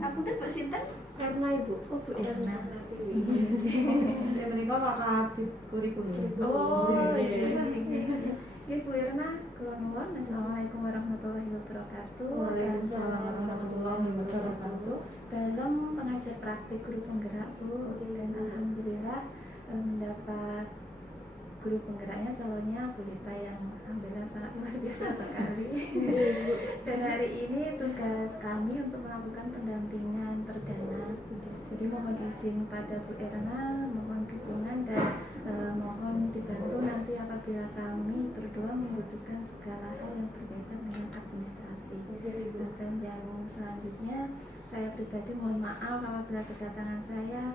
Aku tuh Mbak Sinten. Erna Ibu. Oh Bu Erna. Saya menikah Pak Kabit kurikulum. Oh iya. Ya Bu Erna, kula nuwun. Assalamualaikum warahmatullahi wabarakatuh. Waalaikumsalam warahmatullahi wabarakatuh. Dalam pengajar praktik guru penggerak Bu, dan alhamdulillah mendapat guru penggeraknya calonnya Bu Lita yang alhamdulillah sangat luar biasa sekali. Dan hari ini tugas kami untuk melakukan pendampingan perdana. Jadi mohon izin pada Bu Erna, mohon dukungan dan mohon dibantu nanti apabila kami berdua membutuhkan segala hal yang berkaitan dengan administrasi. Dan yang selanjutnya saya pribadi mohon maaf apabila kedatangan saya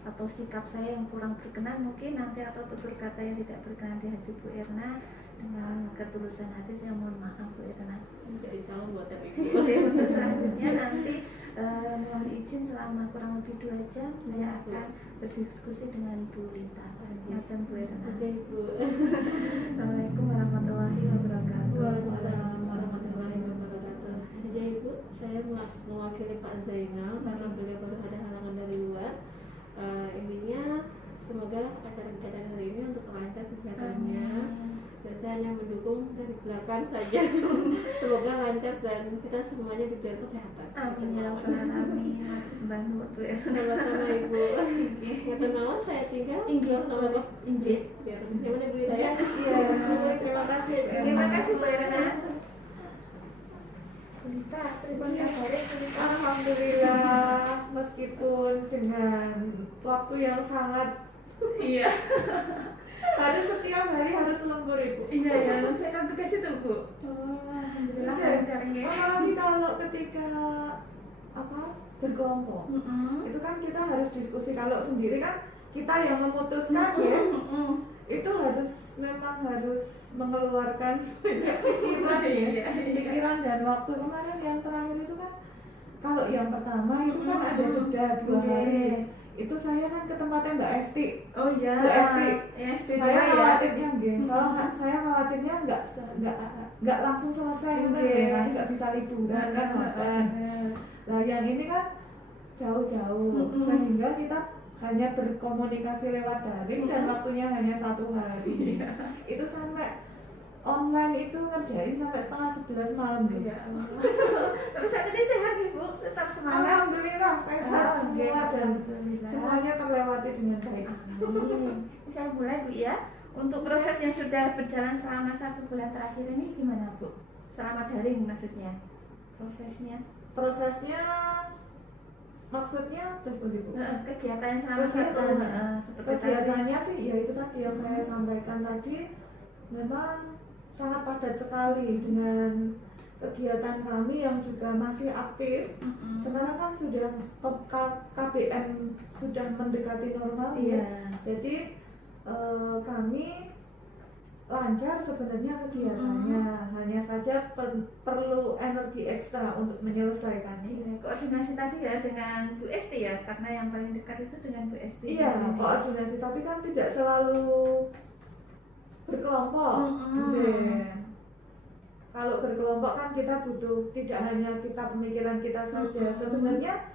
atau sikap saya yang kurang berkenan mungkin nanti, atau tutur kata yang tidak berkenan di hati Bu Erna. Dengan ketulusan hati saya mohon maaf Bu Erna. Jadi salam buat Jadi untuk selanjutnya nanti mohon izin selama kurang lebih 2 jam saya akan berdiskusi dengan Bu Lita dan Bu Erna. Assalamualaikum warahmatullahi wabarakatuh. Waalaikumsalam warahmatullahi wabarakatuh. Jadi Ibu, saya mewakili Pak Zainal karena beliau baru ada halangan dari luar. Intinya semoga acara kegiatan hari ini untuk lancar kegiatannya. Dan saya hanya mendukung dari belakang saja. Semoga lancar dan kita semuanya diberi kesehatan. Amin ya rabbal alamin. Sembah nuwun Bu Erna. Sama Ibu. Kenalan saya tinggal. Inggih sama Pak Inggih. Yang mana Bu Lita? Iya. Terima kasih. Terima kasih Bu Erna. Bu Lita, terima kasih Bu Lita. Alhamdulillah, meskipun dengan waktu yang sangat Iya. harus setiap hari harus lembur Ibu. Iya ya, saya kan tugas itu Bu. Alhamdulillah lancar ya. Apalagi kalau ketika berkelompok, itu kan kita harus diskusi. Kalau sendiri kan kita yang memutuskan ya. Itu memang harus mengeluarkan pikiran ya, pikiran dan waktu. Kemarin yang terakhir itu kan, kalau yang pertama itu kan ada jeda 2 hari. Itu saya kan ke tempatnya Mbak Esti. Oh iya. Mbak Esti. Ya, Esti Saya juga khawatirnya saya khawatirnya nggak langsung selesai gitu ya, nanti nggak bisa liburan kan makan. Nah yang ini kan jauh-jauh, sehingga kita hanya berkomunikasi lewat daring dan waktunya hanya 1 hari. Itu sampai online itu ngerjain sampai 10:30 malam. Tapi saat ini sehat nih Bu, tetap semangat. Alhamdulillah sehat semua dan semuanya terlewati dengan baik. Saya mulai Bu ya. Untuk proses yang sudah berjalan selama 1 bulan terakhir ini gimana Bu? Selama daring maksudnya? Prosesnya maksudnya terus begitu. Kegiatan selama Kegiatannya sih ya itu tadi yang saya sampaikan tadi, memang sangat padat sekali dengan kegiatan kami yang juga masih aktif. Sekarang kan sudah KBM sudah mendekati normal ya. Jadi kami lancar sebenarnya kegiatannya, hanya saja perlu energi ekstra untuk menyelesaikannya. Koordinasi tadi ya dengan Bu Esti ya, karena yang paling dekat itu dengan Bu Esti. Iya, koordinasi, tapi kan tidak selalu berkelompok. Kalau berkelompok kan kita butuh, tidak hanya kita pemikiran kita saja. Sebenarnya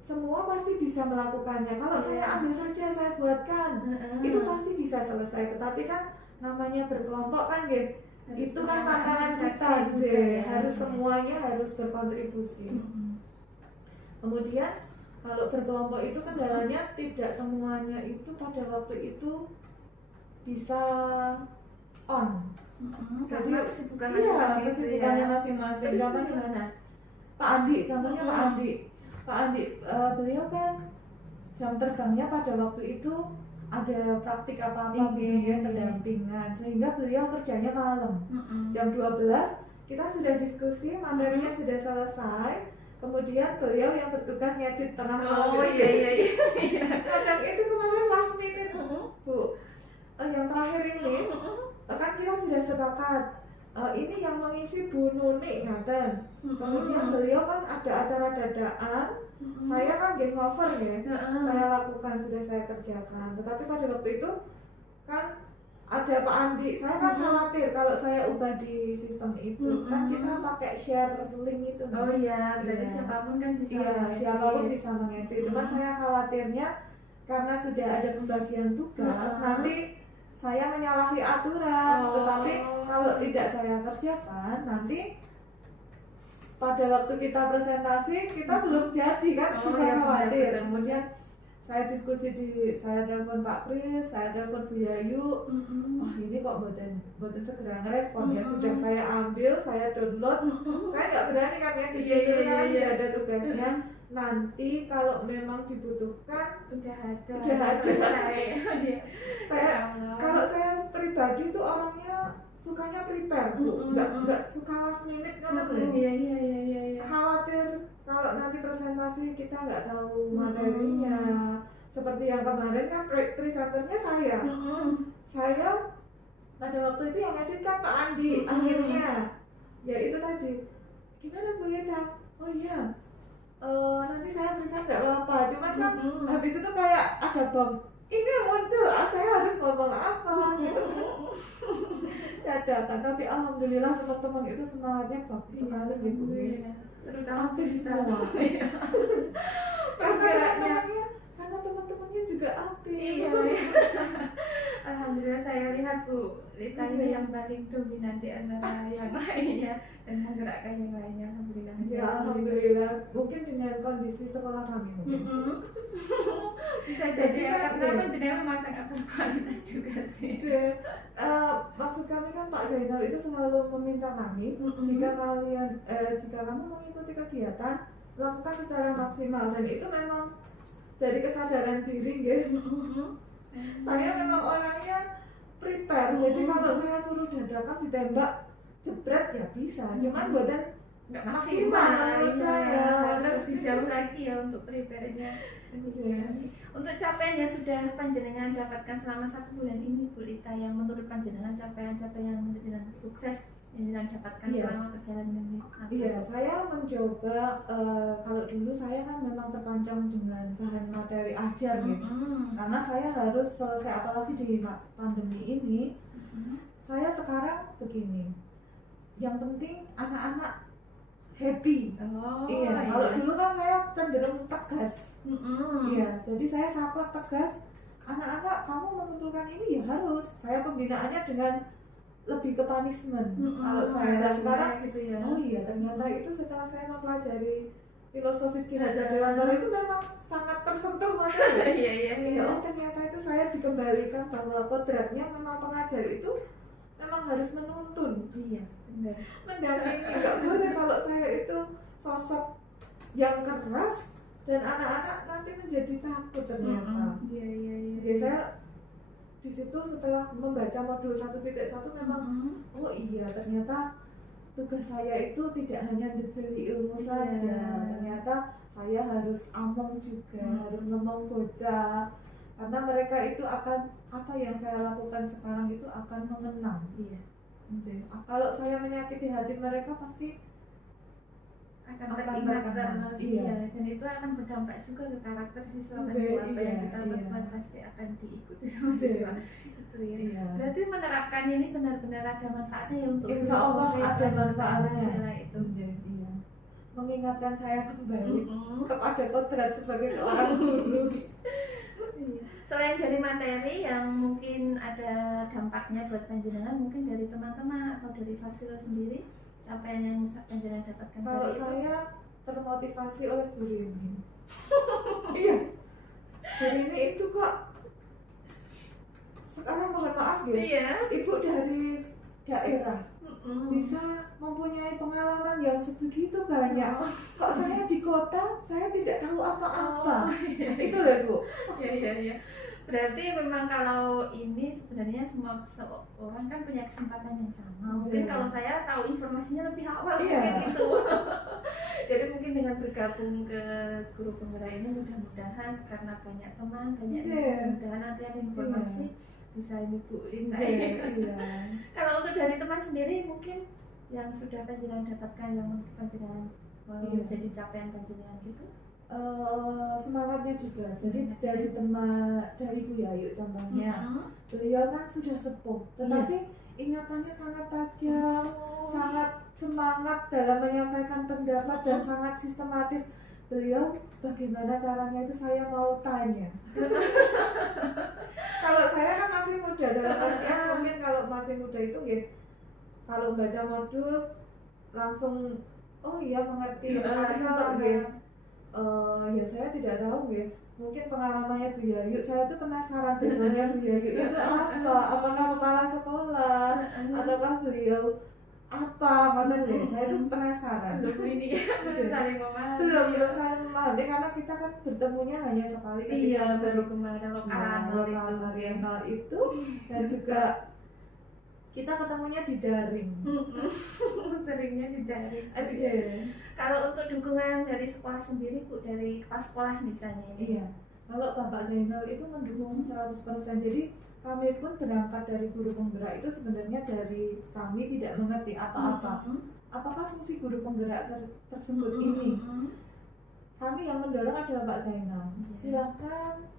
semua pasti bisa melakukannya. Kalau saya ambil saja, saya buatkan, itu pasti bisa selesai. Tetapi kan namanya berkelompok kan ya, itu kan tantangan kita ya. Harus semuanya harus berkontribusi. Kemudian kalau berkelompok itu kendalanya tidak semuanya itu pada waktu itu bisa on. Jadi kesibukannya masing-masing. Contohnya Pak Andi, Pak Andi beliau kan jam terbangnya pada waktu itu ada praktik apa-apa pendampingan, sehingga beliau kerjanya malam. Jam 12 kita sudah diskusi, materinya sudah selesai. Kemudian beliau yang bertugas ngedit tengah malam. Kadang itu kemarin last minute Bu. Yang terakhir ini kan kita sudah sepakat ini yang mengisi Bu Nuni ngaten. Kemudian beliau kan ada acara dadakan, saya kan game over ya, saya lakukan, sudah saya kerjakan. Tetapi pada waktu itu kan ada Pak Andi, saya kan khawatir kalau saya ubah di sistem itu kan kita pakai share link itu. Oh iya, berarti Iya. siapapun kan bisa Iya, mengedit. siapapun bisa mengedit. Cuman saya khawatirnya karena sudah ada pembagian tugas, nanti saya menyalahi aturan. Tetapi kalau tidak saya kerjakan, nanti pada waktu kita presentasi kita belum jadi kan, juga iya, khawatir. benar. Kemudian saya diskusi saya telepon Pak Kris, saya telepon Bu Yayu. Wah ini kok boten segera ngerespon ya. Sudah saya ambil, saya download. Saya nggak berani kan ya di situ karena sudah ada tugasnya. Nanti kalau memang dibutuhkan Udah ada. Saya Ya kalau saya pribadi tuh orangnya sukanya prepare, Bu. Nggak suka last minute kan. Iya. Khawatir kalau nanti presentasi kita nggak tahu materinya. Seperti yang kemarin kan presenternya saya pada waktu itu yang edit kan Pak Andi. Akhirnya ya itu tadi, gimana Bu Lita? Oh iya, nanti saya present nggak apa-apa, cuman kan habis itu kayak ada bom ini muncul, saya harus ngomong apa gitu. Dadakan, tapi alhamdulillah teman-teman itu semangatnya bagus sekali gitu. Terutama Aktif semua. Karena teman-temannya juga aktif. Iya. Alhamdulillah saya lihat Bu Lita ini yang paling dominan di antara yang lainnya dan menggerakkan yang lainnya. Alhamdulillah. Ya, alhamdulillah. Mungkin dengan kondisi sekolah kami mungkin. Bisa jadi karena penjenengan memang sangat berkualitas juga sih. Maksud kami kan Pak Zainal itu selalu meminta kami jika kamu mengikuti kegiatan lakukan secara maksimal, dan itu memang dari kesadaran diri gitu. Saya memang orangnya prepare, jadi kalau saya suruh dadakan ditembak jebret ya bisa, cuman buatan nggak maksimal menurut saya. Harus lebih jauh lagi ya untuk prepare-nya. Untuk capaian yang sudah panjenengan dapatkan selama 1 bulan ini Bu Lita, yang menurut panjenengan capaian-capaian yang sukses yang dapatkan selama perjalanan ini. Iya, saya mencoba kalau dulu saya kan memang terpancang dengan bahan materi ajar gitu. Karena saya harus selesai, apalagi di pandemi ini. Saya sekarang begini. Yang penting anak-anak happy. Kalau dulu kan saya cenderung tegas. Iya, jadi saya sapa tegas. Anak-anak, kamu mengumpulkan ini ya harus. Saya pembinaannya dengan lebih ke punishment. Kalau saya sekarang gitu ya. Oh iya, ternyata itu setelah saya mempelajari filosofis Ki Hajar Dewantara itu memang sangat tersentuh materi. Iya. Oh ternyata itu saya dikembalikan bahwa kodratnya memang pengajar itu memang harus menuntun. Iya, benar. Mendampingi, nggak boleh kalau saya itu sosok yang keras dan anak-anak nanti menjadi takut ternyata. Iya. Jadi saya di situ setelah membaca modul 1.1 memang oh iya ternyata tugas saya itu tidak hanya jejeli ilmu saja, ternyata saya harus among juga, harus ngomong bocah, karena mereka itu akan apa yang saya lakukan sekarang itu akan mengenang. Kalau saya menyakiti hati mereka pasti akan teringat terus. Dan itu akan berdampak juga ke karakter siswa kan. Apa yang kita perbuat pasti akan diikuti sama siswa. Itu ya. Berarti menerapkan ini benar-benar ada manfaatnya ya untuk Insya Allah ada manfaatnya. Itu. Mengingatkan saya kembali kepada kodrat sebagai seorang guru. Selain dari materi yang mungkin ada dampaknya buat panjenengan, mungkin dari teman-teman atau dari Fasil sendiri, capaian yang panjenengan dapatkan kalau dari saya termotivasi oleh Bu Rini. Iya, Bu Rini itu kok sekarang mohon maaf ibu dari daerah bisa mempunyai pengalaman yang sebegitu banyak. Kok saya di kota saya tidak tahu apa-apa. Itu loh Bu. Iya. Berarti memang kalau ini sebenarnya semua orang kan punya kesempatan yang sama. Mungkin kalau saya tahu informasinya lebih awal mungkin itu. Jadi mungkin dengan bergabung ke guru penggerak ini mudah-mudahan karena banyak teman, mudah-mudahan nanti ada informasi bisa Ibu Lita. Kalau untuk dari teman sendiri mungkin yang sudah panjenengan dapatkan yang panjenengan menjadi capaian panjenengan gitu. semangatnya juga. Jadi dari Bu Yayu contohnya, beliau kan sudah sepuh, tetapi ingatannya sangat tajam, sangat semangat dalam menyampaikan pendapat dan sangat sistematis. Beliau bagaimana caranya itu saya mau tanya. Kalau saya kan masih muda, dalam artian mungkin kalau masih muda itu ya, kalau baca modul langsung oh iya mengerti. Tapi kalau ya saya tidak tahu ya. Mungkin pengalamannya Bu Yayu, saya tuh penasaran backgroundnya Bu Yayu itu apa? Apakah kepala sekolah? Ataukah beliau apa? Maksudnya saya tuh penasaran. Belum saling memahami. Belum saling memahami karena kita kan bertemunya hanya sekali ketika baru kemarin lokal itu dan juga kita ketemunya di daring. Seringnya di daring. Aja. Kalau untuk dukungan dari sekolah sendiri Bu, dari kepala sekolah misalnya ini. Iya. Kalau Bapak Zainal itu mendukung 100%. Jadi kami pun berangkat dari guru penggerak itu sebenarnya dari kami tidak mengerti apa-apa. Apakah fungsi guru penggerak tersebut ini? Kami yang mendorong adalah Pak Zainal. Silakan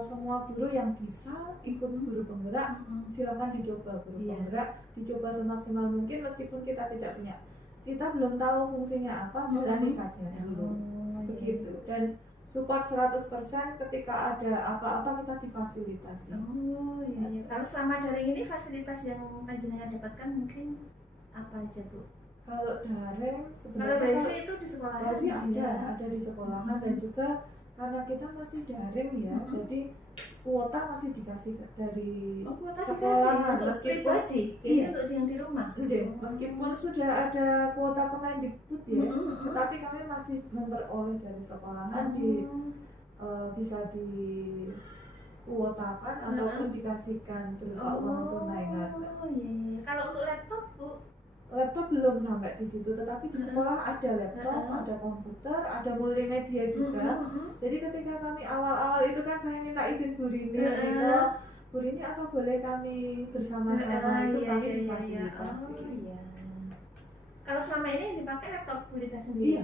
semua guru yang bisa ikut guru penggerak, silakan dicoba guru penggerak, dicoba semaksimal mungkin meskipun kita tidak punya, kita belum tahu fungsinya apa, jalani saja dulu. Begitu. Dan support 100% ketika ada apa-apa kita difasilitasi. Kalau selama daring ini fasilitas yang panjenengan dapatkan mungkin apa aja Bu? Kalau daring kalau wifi itu di sekolah wifi ada di sekolahan dan juga karena kita masih daring ya, jadi kuota masih dikasih dari sekolah untuk pribadi, untuk yang di rumah. Meskipun sudah ada kuota Kemendikbud ya, tetapi kami masih memperoleh dari sekolahan bisa dikuotakan ataupun dikasihkan berupa uang tunai. Kalau untuk laptop Bu? Laptop belum sampai di situ, tetapi di sekolah ada laptop, ada komputer, ada multimedia juga. Jadi ketika kami awal-awal itu kan saya minta izin Bu Rini, Bu Rini apa boleh kami bersama-sama itu kami difasilitasi. Kalau selama ini yang dipakai laptop Bu Lita sendiri?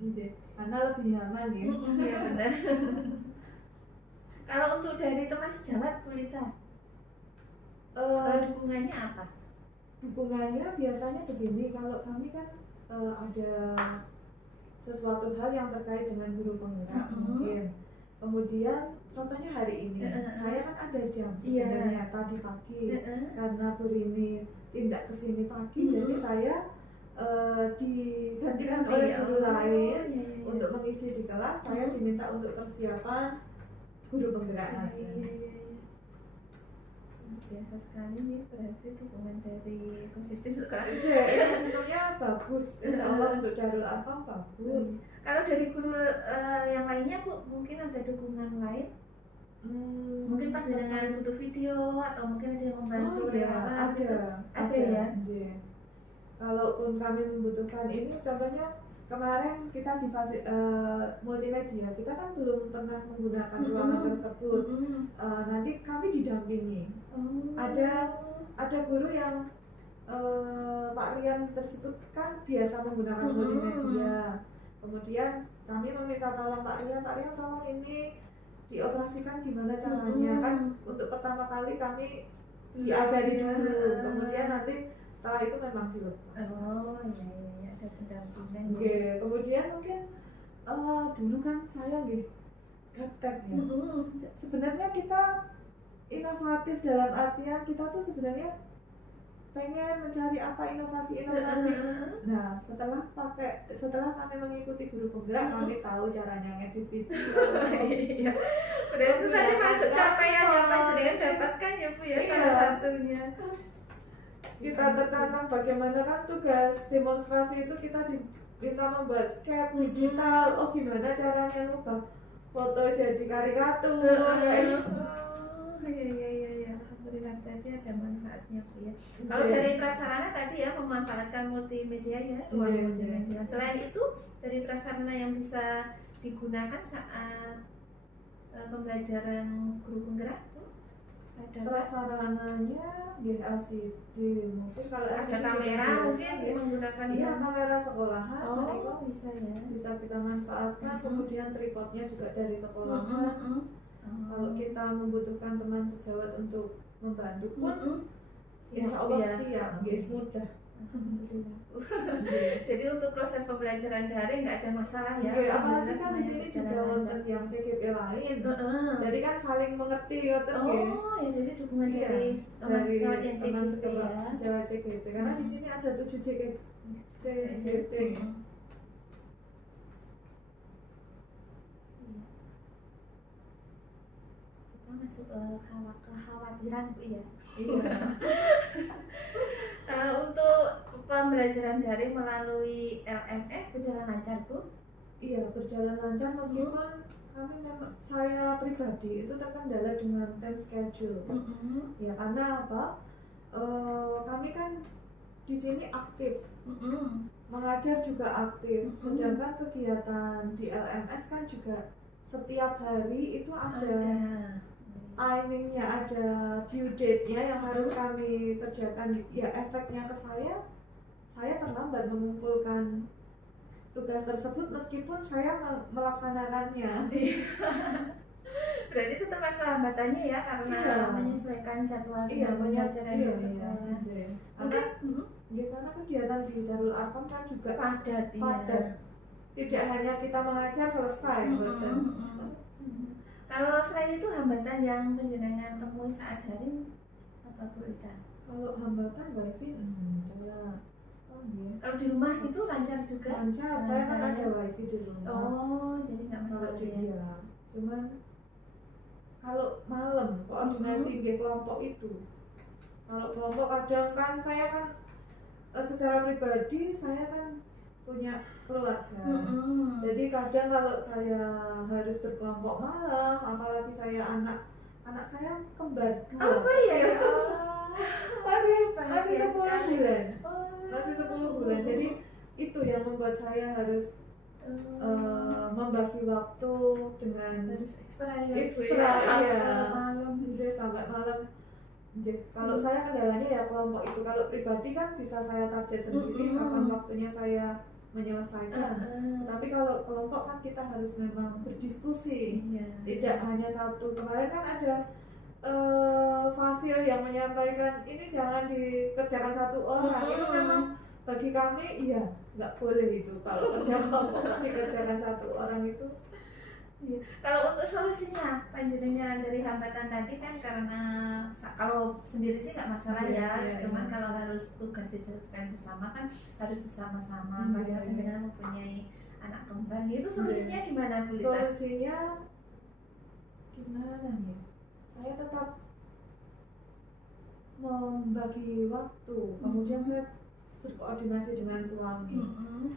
Iya, karena lebih nyaman ya. Iya benar. Kalau untuk dari teman sejawat Bu Lita, dukungannya apa? Dukungannya biasanya begini, kalau kami kan ada sesuatu hal yang terkait dengan guru penggerak mungkin. Kemudian contohnya hari ini, saya kan ada jam sebenarnya tadi pagi karena Bu Rini tindak ke sini pagi, jadi saya digantikan oleh guru lain untuk mengisi di kelas. Saya diminta untuk persiapan guru penggerak. Biasa sekali nih, berarti dukungan dari konsisten sekolah. Sistemnya bagus, insya Allah untuk Darul Arqam bagus. Kalau dari guru yang lainnya Bu, mungkin ada dukungan lain? Mungkin pas dengan butuh video atau mungkin ada yang membantu ada ya. Kalaupun kami membutuhkan ini, contohnya kemarin kita di fase multimedia, kita kan belum pernah menggunakan ruangan tersebut. Nanti kami didampingi. Ada guru yang Pak Rian tersebut kan biasa menggunakan multimedia. Kemudian kami meminta tolong Pak Rian tolong ini dioperasikan gimana caranya. Kan untuk pertama kali kami diajari dulu, kemudian nanti setelah itu memang dilepas. Ada pendampingan. Kemudian mungkin dulu kan saya gaptek ya. Sebenarnya kita inovatif dalam artian kita tuh sebenarnya pengen mencari apa inovasi-inovasi. Nah, setelah kami mengikuti guru penggerak, kami tahu caranya ngedit video. Berarti tadi masuk capaian yang panjenengan dapatkan ya Bu ya, salah satunya. Kita tertanam bagaimana kan tugas demonstrasi itu kita diminta membuat sketch digital. Gimana caranya ngubah foto jadi karikatur kayak gitu. Iya. Alhamdulillah, berarti ada manfaatnya Bu ya. Kalau dari prasarana tadi ya, memanfaatkan multimedia ya, multimedia. Selain itu, dari prasarana yang bisa digunakan saat pembelajaran guru penggerak Bu? prasarananya ya LCD, mungkin kalau ada LCD kamera sudah mungkin biasa, ya. menggunakan Iya, kamera sekolahan itu bisa ya. bisa kita manfaatkan. Kemudian tripodnya juga dari sekolahan. Kalau kita membutuhkan teman sejawat untuk membantu pun insya Allah siap, mudah. Alhamdulillah. Jadi untuk proses pembelajaran daring nggak ada masalah ya. Apalagi kan di sini juga wonten yang CGP lain. Jadi kan saling mengerti ngoten nggih. Ya jadi dukungan dari teman sejawat yang CGP ya. Sejawat CGP. Karena di sini ada 7 CGP. Kita masuk ke kekhawatiran Bu ya. Iya. Untuk pembelajaran daring melalui LMS berjalan lancar Bu? Iya, berjalan lancar meskipun saya pribadi itu terkendala dengan time schedule. Ya karena apa? Kami kan di sini aktif, mengajar juga aktif. Sedangkan kegiatan di LMS kan juga setiap hari itu ada timingnya, ada due date-nya yang harus kami kerjakan. Ya efeknya ke saya terlambat mengumpulkan tugas tersebut meskipun saya melaksanakannya. Berarti itu termasuk hambatannya ya karena menyesuaikan jadwal pembelajaran di sekolah. Karena kegiatan di Darul Arqam kan juga padat. Tidak hanya kita mengajar selesai. Kalau selain itu hambatan yang penjenengan temui saat daring apa Bu Ita? Kalau hambatan wifi kalau di rumah itu lancar juga? Lancar, saya kan ada wifi di rumah. Jadi nggak masalah ya. Cuman kalau malam koordinasi di kelompok itu, kalau kelompok kadang kan saya kan secara pribadi saya kan punya keluarga. Jadi kadang kalau saya harus berkelompok malam, apalagi saya anak saya kembar 2. Ya masih 10 bulan. Masih 10 bulan. Jadi itu yang membuat saya harus membagi waktu dengan harus ekstra malam sampai malam. Kalau saya kendalanya ya kelompok itu. Kalau pribadi kan bisa saya target sendiri kapan waktunya saya menyelesaikan. Tapi kalau kelompok kan kita harus memang berdiskusi. Tidak hanya satu. Kemarin kan ada fasil yang menyampaikan ini jangan dikerjakan satu orang. Itu memang bagi kami nggak boleh itu kalau kerja kelompok dikerjakan satu orang itu. Kalau untuk solusinya panjenengan dari hambatan tadi kan karena kalau sendiri sih nggak masalah cuman kalau harus tugas diselesaikan bersama kan harus bersama-sama. Padahal panjenengan mempunyai anak kembar gitu, solusinya gimana Bu Lita? Solusinya gimana nih? Saya tetap membagi waktu, kemudian saya berkoordinasi dengan suami.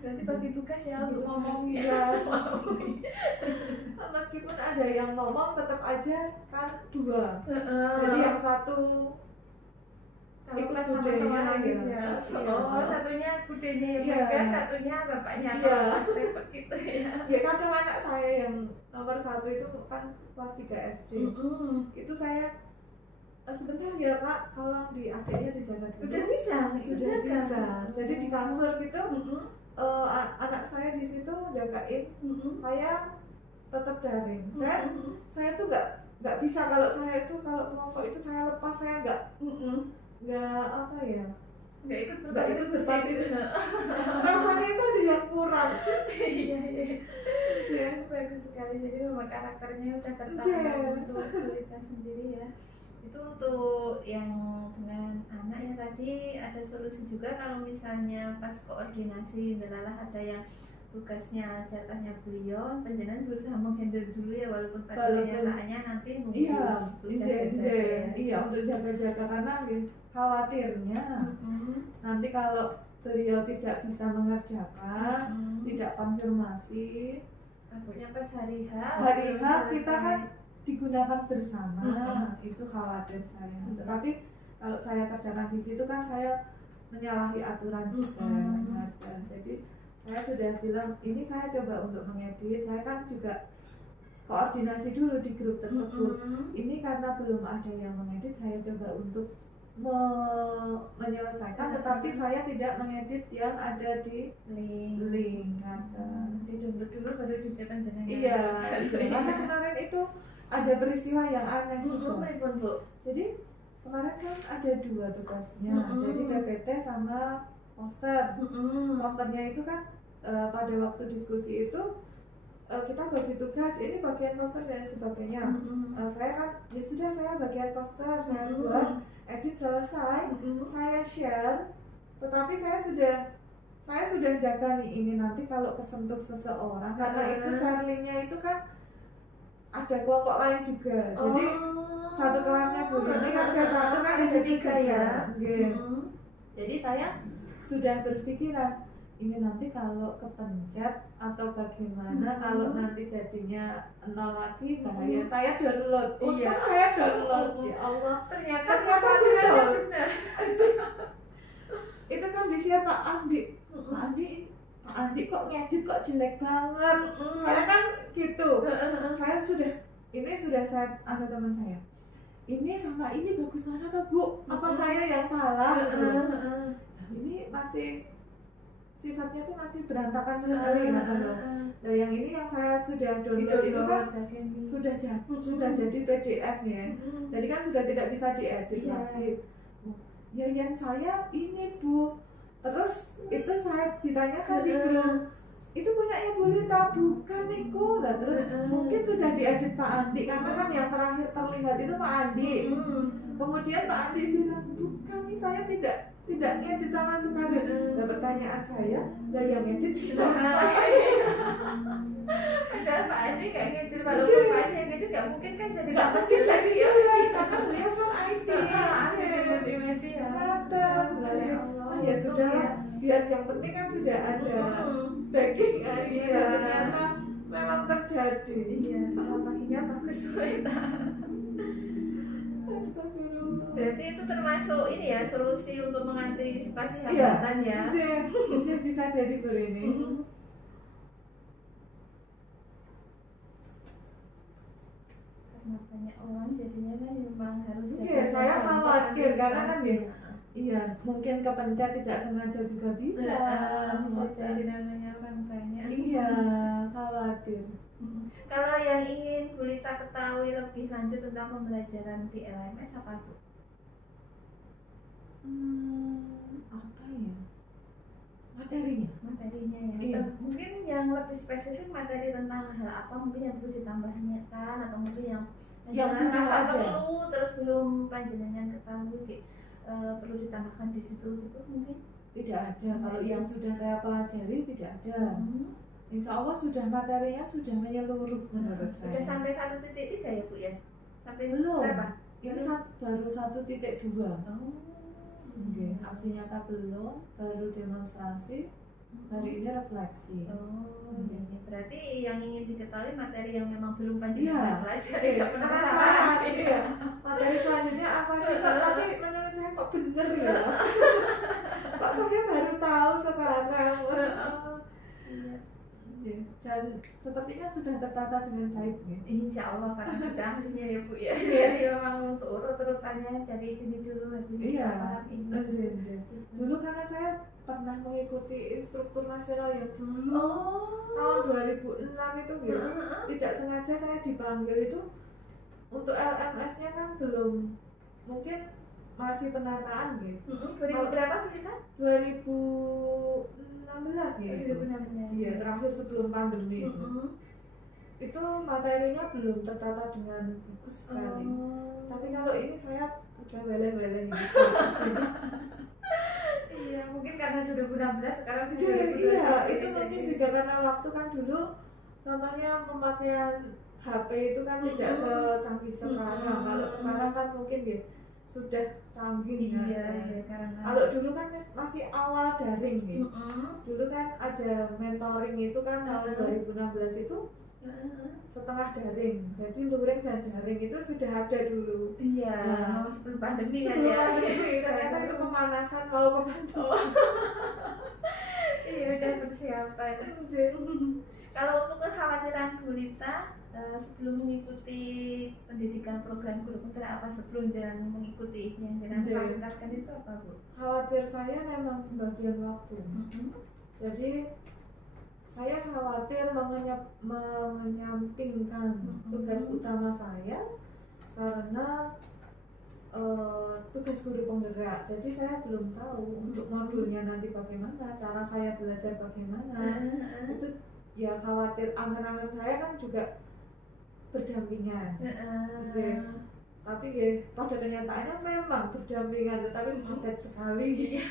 Berarti bagi tugas ya untuk ngomong meskipun ada yang ngomong tetap aja kan 2. Jadi yang satu ikut budenya satunya budenya yang megang, satunya bapaknya repot gitu ya. Ya kadang anak saya yang nomor 1 itu kan kelas 3 SD. Itu saya sebentar ya Kak, tolong adiknya dijaga dulu. Sudah bisa. Jadi di kasur gitu, anak saya di situ jagain. Saya tetap daring. Saya tuh nggak bisa kalau kelompok itu saya lepas, saya nggak apa ya? Nggak ikut debat itu. Rasanya itu ada yang kurang. Iya. Bagus sekali. Jadi memang karakternya udah tertanam untuk kita sendiri ya. Itu untuk yang dengan anak ya tadi ada solusi juga kalau misalnya pas koordinasi delalah ada yang tugasnya jatahnya beliau, panjenengan berusaha menghandle dulu ya walaupun pada kenyataannya nanti untuk jaga-jaga karena khawatirnya nanti kalau beliau tidak bisa mengerjakan, tidak konfirmasi, takutnya pas hari H kita kan digunakan bersama, itu khawatir saya. Tetapi kalau saya kerjakan di situ kan saya menyalahi aturan juga. Jadi saya sudah bilang ini saya coba untuk mengedit. Saya kan juga koordinasi dulu di grup tersebut. Ini karena belum ada yang mengedit, saya coba untuk menyelesaikan, tetapi saya tidak mengedit yang ada di link di download dulu baru dicetak jenengnya. Iya, karena kemarin itu ada peristiwa yang aneh juga. Bu. Jadi kemarin kan ada 2 tugasnya, jadi PPT sama poster. Posternya itu kan pada waktu diskusi itu kita bagi tugas, ini bagian poster dan sebagainya. Saya kan ya sudah, saya bagian poster, saya buat, edit selesai, saya share, tetapi saya sudah jaga nih, ini nanti kalau kesentuh seseorang, karena itu share linknya itu kan ada kelompok lain juga, jadi satu kelasnya Bu Rini kan C1 kan di situ juga ya. Jadi saya sudah berpikiran ini nanti kalau kepencet atau bagaimana, kalau nanti jadinya 0 lagi bahaya. Saya download, untung saya download. Ya Allah, ternyata betul. Itu kan di-share Pak Andi. Pak Andi kok ngedit kok jelek banget. Saya kan gitu. Saya sudah saya teman saya. Ini sama ini bagus mana toh Bu? Apa saya yang salah? Ini masih sifatnya tuh masih berantakan sekali kata loh. Nah yang ini yang saya sudah download itu kan sudah jadi PDF ya. Jadi kan sudah tidak bisa diedit lagi. Ya yang saya ini Bu. Terus itu saya ditanyakan di grup, itu punyanya Bu Lita, bukan Niku. Lah terus mungkin sudah diedit Pak Andi, karena kan yang terakhir terlihat itu Pak Andi. Kemudian Pak Andi bilang, bukan nih, saya tidak ngedit sama sekali. Nah pertanyaan saya, lah yang ngedit siapa? Padahal Pak Andi nggak ngedit, walaupun Pak Andi yang ngedit nggak mungkin kan jadi nggak mungkin jadi ya, karena beliau kan IT. di media. Ya sudah lah, biar yang penting kan sudah ada backing akhirnya, ternyata memang terjadi. Iya, soal paginya bagus banget. Astagfirullah. Berarti itu termasuk ini ya, solusi untuk mengantisipasi hambatan ya. Iya, bisa jadi Bu ini. Karena banyak orang jadinya kan memang harus. Iya, saya khawatir karena kan ya. Iya, mungkin kepencet tidak sengaja juga bisa. Bisa jadi namanya orang banyak. Iya, khawatir. Kalau yang ingin Bu Lita ketahui lebih lanjut tentang pembelajaran di LMS apa Bu? Apa ya? Materinya ya. Iya. Mungkin yang lebih spesifik materi tentang hal apa mungkin yang perlu ditambahkan atau mungkin yang sudah ada perlu terus belum panjenengan ketahui perlu ditambahkan di situ gitu mungkin? Tidak ada. Kalau yang sudah saya pelajari tidak ada. Insya Allah sudah materinya sudah menyeluruh menurut saya. Sudah sampai 1.3 ya Bu ya? Sampai belum. berapa? Ini baru 1.2. Okay. Aksi nyata belum, baru demonstrasi, hari ini refleksi. Berarti yang ingin diketahui materi yang memang belum panjenengan pelajari. Penasaran, iya. Materi selanjutnya apa sih kok? Tapi menurut saya kok bener ya? Kok saya baru tahu sekarang. Dan sepertinya sudah tertata dengan baik ya. Insya Allah karena sudah ahlinya ya Bu ya. Jadi memang untuk urutannya dari sini dulu habis paham ini. Dulu karena saya pernah mengikuti instruktur nasional yang dulu tahun 2006 itu gitu. Tidak sengaja saya dipanggil itu untuk LMS-nya kan belum, mungkin masih penataan gitu. 2000 berapa kita? 2016 ya itu. 2016. Iya, terakhir sebelum pandemi itu. Itu materinya belum tertata dengan bagus sekali. Tapi kalau ini saya udah weleh-weleh gitu. Iya, mungkin karena 2016 sekarang di 2021. Iya, itu mungkin juga karena waktu kan dulu contohnya pemakaian HP itu kan tidak secanggih sekarang. Kalau sekarang kan mungkin ya sudah canggih. Iya, karena kalau dulu kan masih awal daring gitu. Dulu kan ada mentoring itu kan tahun 2016 itu setengah daring. Jadi luring dan daring itu sudah ada dulu. Iya, sebelum pandemi kan sebelum ya. pandemi ternyata itu pemanasan mau ke pandemi. Iya, udah persiapan. Kalau untuk kekhawatiran Bu Lita sebelum mengikuti pendidikan program guru penggerak, apa sebelum jangan mengikuti yang jangan khawatirkan itu apa Bu? Khawatir saya memang pembagian waktu. Jadi saya khawatir menyampingkan tugas utama saya karena tugas guru penggerak. Jadi saya belum tahu untuk modulnya nanti bagaimana, cara saya belajar bagaimana. Itu ya khawatir. Angan-angan saya kan juga berdampingan. Tapi ya pada kenyataannya memang berdampingan, tetapi padat sekali.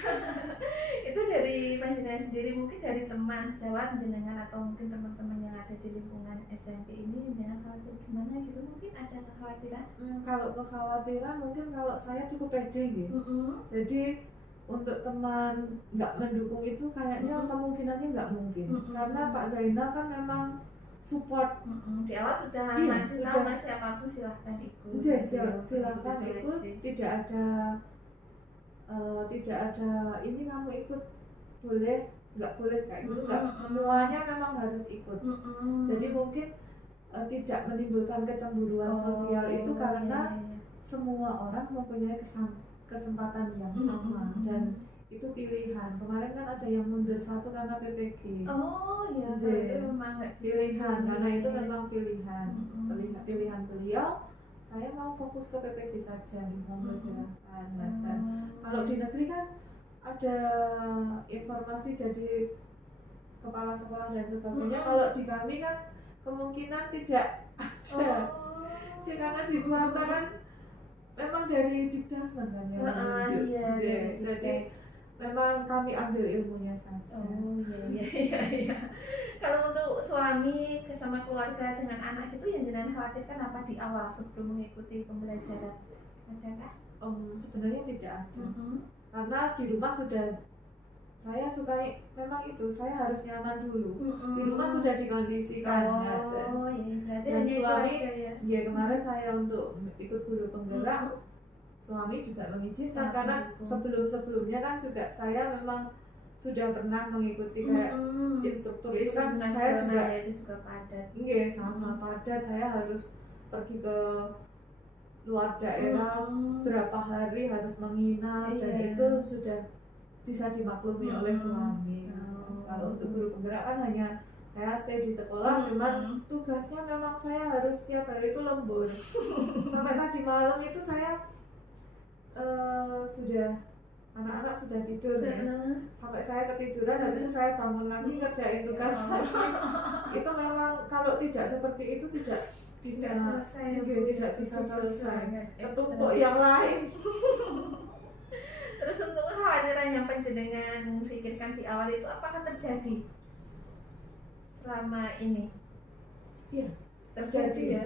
Itu dari panjenengan sendiri, mungkin dari teman sejawat jenengan atau mungkin teman-teman yang ada di lingkungan SMP ini jangan khawatir gimana gitu, mungkin ada kekhawatiran? Kalau kekhawatiran mungkin kalau saya cukup pede gitu. Jadi untuk teman nggak mendukung itu kayaknya kemungkinannya nggak mungkin, karena Pak Zainal kan memang support. Di awal sudah masih sudah. tahu mas siapapun silahkan ikut. Silahkan ikut, tidak ada ini kamu ikut boleh nggak boleh kayak gitu, nggak semuanya memang harus ikut. Jadi mungkin tidak menimbulkan kecemburuan sosial itu karena semua orang mempunyai kesempatan yang sama dan itu pilihan. Kemarin kan ada yang mundur satu karena PPG. Oh iya, itu memang pilihan, karena itu memang pilihan beliau. Saya mau fokus ke PPG saja, monggo silakan. Kalau di negeri kan ada informasi jadi kepala sekolah dan sebagainya. Kalau di kami kan kemungkinan tidak ada. Karena di swasta kan memang dari Dikdas kan jadi memang kami ambil ilmunya saja. Iya. Kalau untuk suami sama keluarga dengan anak itu yang jangan khawatirkan apa di awal sebelum mengikuti pembelajaran? Adakah? Sebenarnya tidak ada. Karena di rumah sudah saya suka memang itu, saya harus nyaman dulu. Di rumah sudah dikondisikan. Berarti dan suami ya. Kemarin saya untuk ikut guru penggerak. Suami juga mengizinkan karena sebelumnya kan juga saya memang sudah pernah mengikuti kayak instruktur itu kan saya juga itu juga padat. Sama padat, saya harus pergi ke luar daerah berapa hari harus menginap dan itu sudah bisa dimaklumi oleh suami. Kalau untuk guru penggerak kan hanya saya stay di sekolah, cuman tugasnya memang saya harus setiap hari itu lembur. Sampai tadi malam itu saya sudah anak-anak sudah tidur ya. Sampai saya ketiduran, habis itu saya bangun lagi ngerjain tugas lagi. Itu memang kalau tidak seperti itu tidak bisa selesai. Ketumpuk yang lain. Terus untuk kekhawatiran yang panjenengan pikirkan di awal itu apakah terjadi selama ini? Iya, terjadi ya.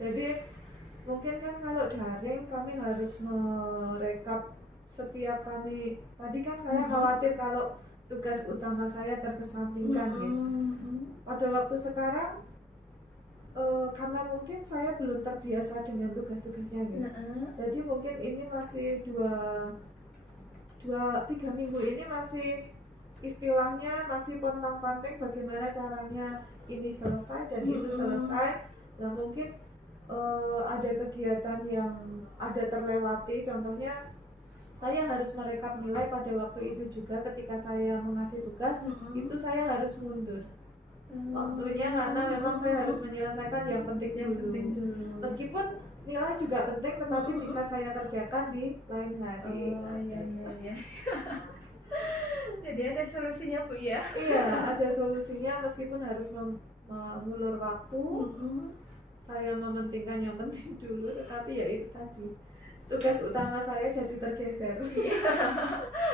Jadi mungkin kan kalau daring kami harus merekap setiap kami. Tadi kan saya khawatir kalau tugas utama saya terkesampingkan ya. Pada waktu sekarang karena mungkin saya belum terbiasa dengan tugas-tugasnya ya. Jadi mungkin ini masih 2-3 minggu ini masih istilahnya masih pontang-panting bagaimana caranya ini selesai dan itu selesai. Dan mungkin ada kegiatan yang ada terlewati, contohnya saya harus merekap nilai pada waktu itu juga ketika saya mengasih tugas itu saya harus mundur waktunya karena memang saya harus menyelesaikan yang pentingnya dulu. Meskipun nilai juga penting tetapi bisa saya kerjakan di lain hari. Iya. Jadi ada solusinya Bu ya? Iya, ada solusinya meskipun harus mengulur waktu. Saya mementingkan yang penting dulu, tetapi ya itu tadi tugas utama saya jadi tergeser.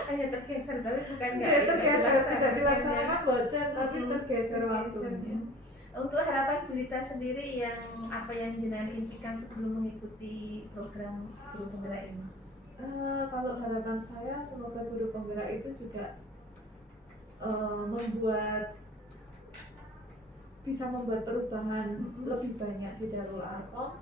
Hanya tergeser, tapi bukan tidak dilaksanakan bocan, tapi tergeser waktunya. Untuk harapan Bu Lita sendiri yang apa yang jenengan impikan sebelum mengikuti program guru penggerak ini? Kalau harapan saya semoga guru penggerak itu juga bisa membuat perubahan lebih banyak di Darul Arqam.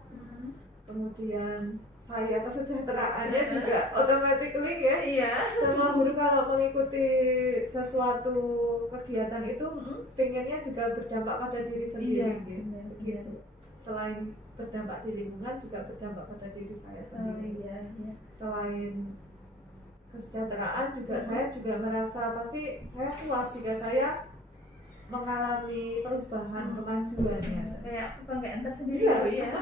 kemudian saya kesejahteraannya juga automatically ya. Iya. Semua guru kalau mengikuti sesuatu kegiatan itu pengennya juga berdampak pada diri sendiri gitu. Selain berdampak di lingkungan juga berdampak pada diri saya sendiri. Selain kesejahteraan juga saya juga merasa pasti saya puas jika saya mengalami perubahan kemajuannya. Kayak kebanggaan tersendiri Iya. ya.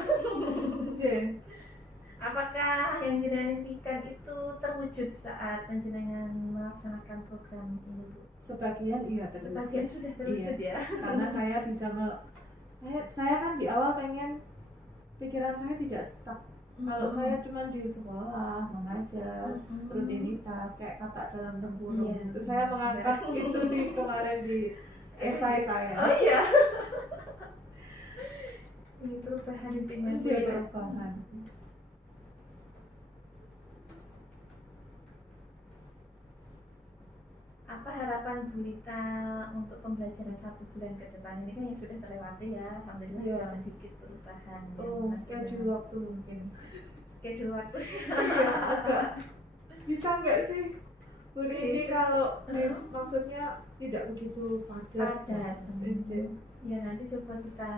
Apakah yang jenengan impikan itu terwujud saat jenengan melaksanakan program ini, Bu? Sebagian iya terwujud. Sebagian sudah terwujud ya. Karena saya bisa saya kan di awal pengen pikiran saya tidak stuck. Kalau saya cuma di sekolah mengajar rutinitas kayak kata dalam tempurung, terus saya mengangkat itu di kemarin di esai saya. Oh iya. Ini perubahan intinya. Perubahan. Apa harapan Bu Lita untuk pembelajaran 1 bulan ke depan ini kan yang sudah terlewati ya, alhamdulillah ada sedikit perubahan. Schedule waktu mungkin. Schedule waktu. Iya, agak bisa nggak sih? Ini kalau maksudnya tidak begitu padat. Ya nanti coba kita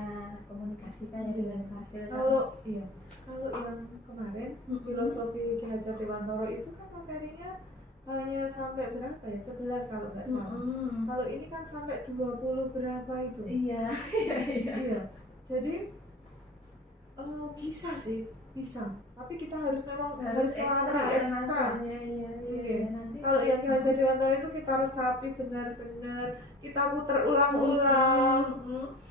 komunikasikan ya dengan hasil. Kalau yang kemarin filosofi Ki Hajar Dewantara itu kan materinya hanya sampai berapa ya? 11 kalau nggak salah. Kalau ini kan sampai 20 berapa itu? Iya. Jadi bisa sih, bisa. Tapi kita harus memang harus ekstra. Kalau yang Ki Hajar Dewantara itu kita resapi benar-benar, kita putar ulang-ulang,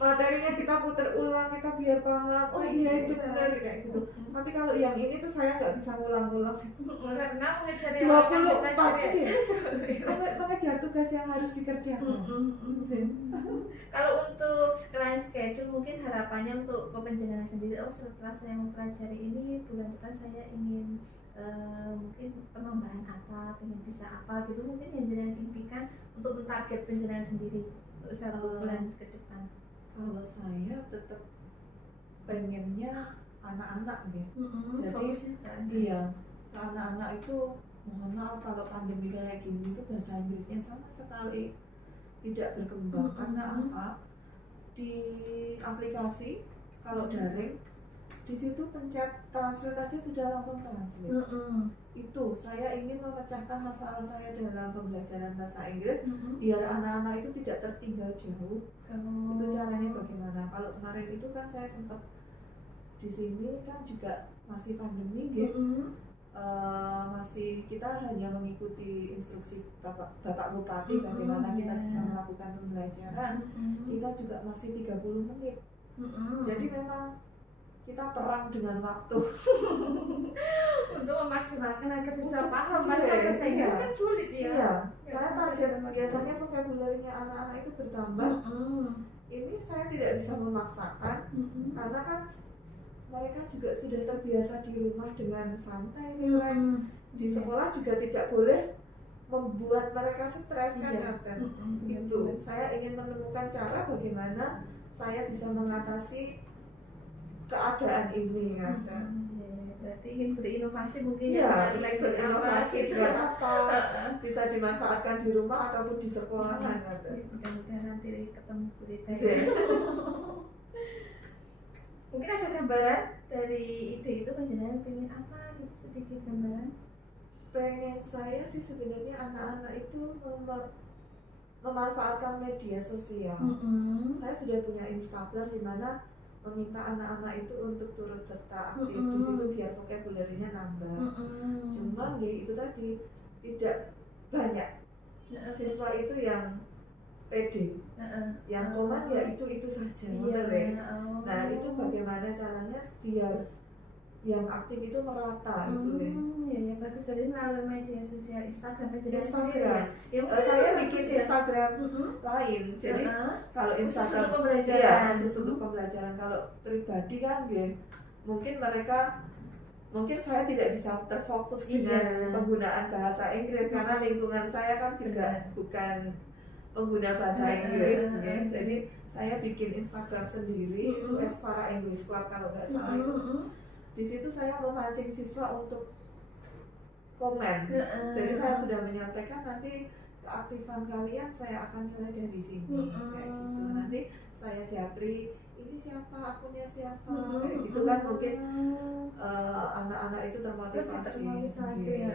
materinya kita putar ulang, kita biar paham. Oh iya itu benar kayak gitu. Tapi kalau yang ini tuh saya nggak bisa ngulang-ulang. Karena mengejar 24 jam mengejar tugas yang harus dikerjakan. Kalau untuk selain schedule mungkin harapannya untuk kepenjenengan sendiri, setelah saya mempelajari ini bulan depan saya ingin mungkin penambahan apa, pengen bisa apa gitu, mungkin yang jenengan impikan untuk mentarget penjenengan sendiri untuk 1 bulan ke depan. Kalau saya tetap pengennya anak-anak gitu. Jadi iya, anak-anak itu mohon maaf kalau pandemi kayak gini itu bahasa Inggrisnya sama sekali tidak berkembang. Karena apa? Di aplikasi kalau daring di situ pencet translate aja sudah langsung translate. Itu saya ingin memecahkan masalah saya dalam pembelajaran bahasa Inggris biar anak-anak itu tidak tertinggal jauh. Itu caranya bagaimana? Kalau kemarin itu kan saya sempat di sini kan juga masih pandemi gitu. Masih kita hanya mengikuti instruksi Bapak Bupati bagaimana kita bisa melakukan pembelajaran. Kita juga masih 30 menit. Jadi memang kita perang dengan waktu untuk memaksimalkan agar bisa paham. Padahal bahasa Inggris kan sulit ya. Iya, saya target biasanya vocabulary-nya anak-anak itu bertambah. Ini saya tidak bisa memaksakan karena kan mereka juga sudah terbiasa di rumah dengan santai, relax. Di sekolah juga tidak boleh membuat mereka stres kan. Itu saya ingin menemukan cara bagaimana saya bisa mengatasi keadaan ini berarti ingin berinovasi mungkin berinovasi dengan apa bisa dimanfaatkan di rumah ataupun di sekolahan. Mudah-mudahan nanti ketemu Bu Lita ya. Mungkin ada gambaran dari ide itu penjenengan pengen apa gitu, sedikit gambaran. Pengen saya sih sebenarnya anak-anak itu memanfaatkan media sosial. Saya sudah punya Instagram di mana meminta anak-anak itu untuk turut serta aktif di situ biar vocabulary-nya nambah. Cuman ya itu tadi tidak banyak siswa itu yang pede, yang komen ya itu saja. Nah itu bagaimana caranya biar yang aktif itu merata itu ya. Ya bagus, berarti melalui media sosial Instagram. Saya bikin Instagram lain. Jadi kalau Instagram khusus untuk pembelajaran, kalau pribadi kan ya mungkin saya tidak bisa terfokus dengan penggunaan bahasa Inggris karena lingkungan saya kan juga bukan pengguna bahasa Inggris ya. Jadi saya bikin Instagram sendiri itu Esfara English Club kalau nggak salah itu. di situ saya memancing siswa untuk komen. Jadi saya sudah menyampaikan nanti keaktifan kalian saya akan nilai dari sini kayak gitu. Nanti saya japri ini siapa, akunnya siapa, kayak gitu kan mungkin anak-anak itu termotivasi. Ya. Iya.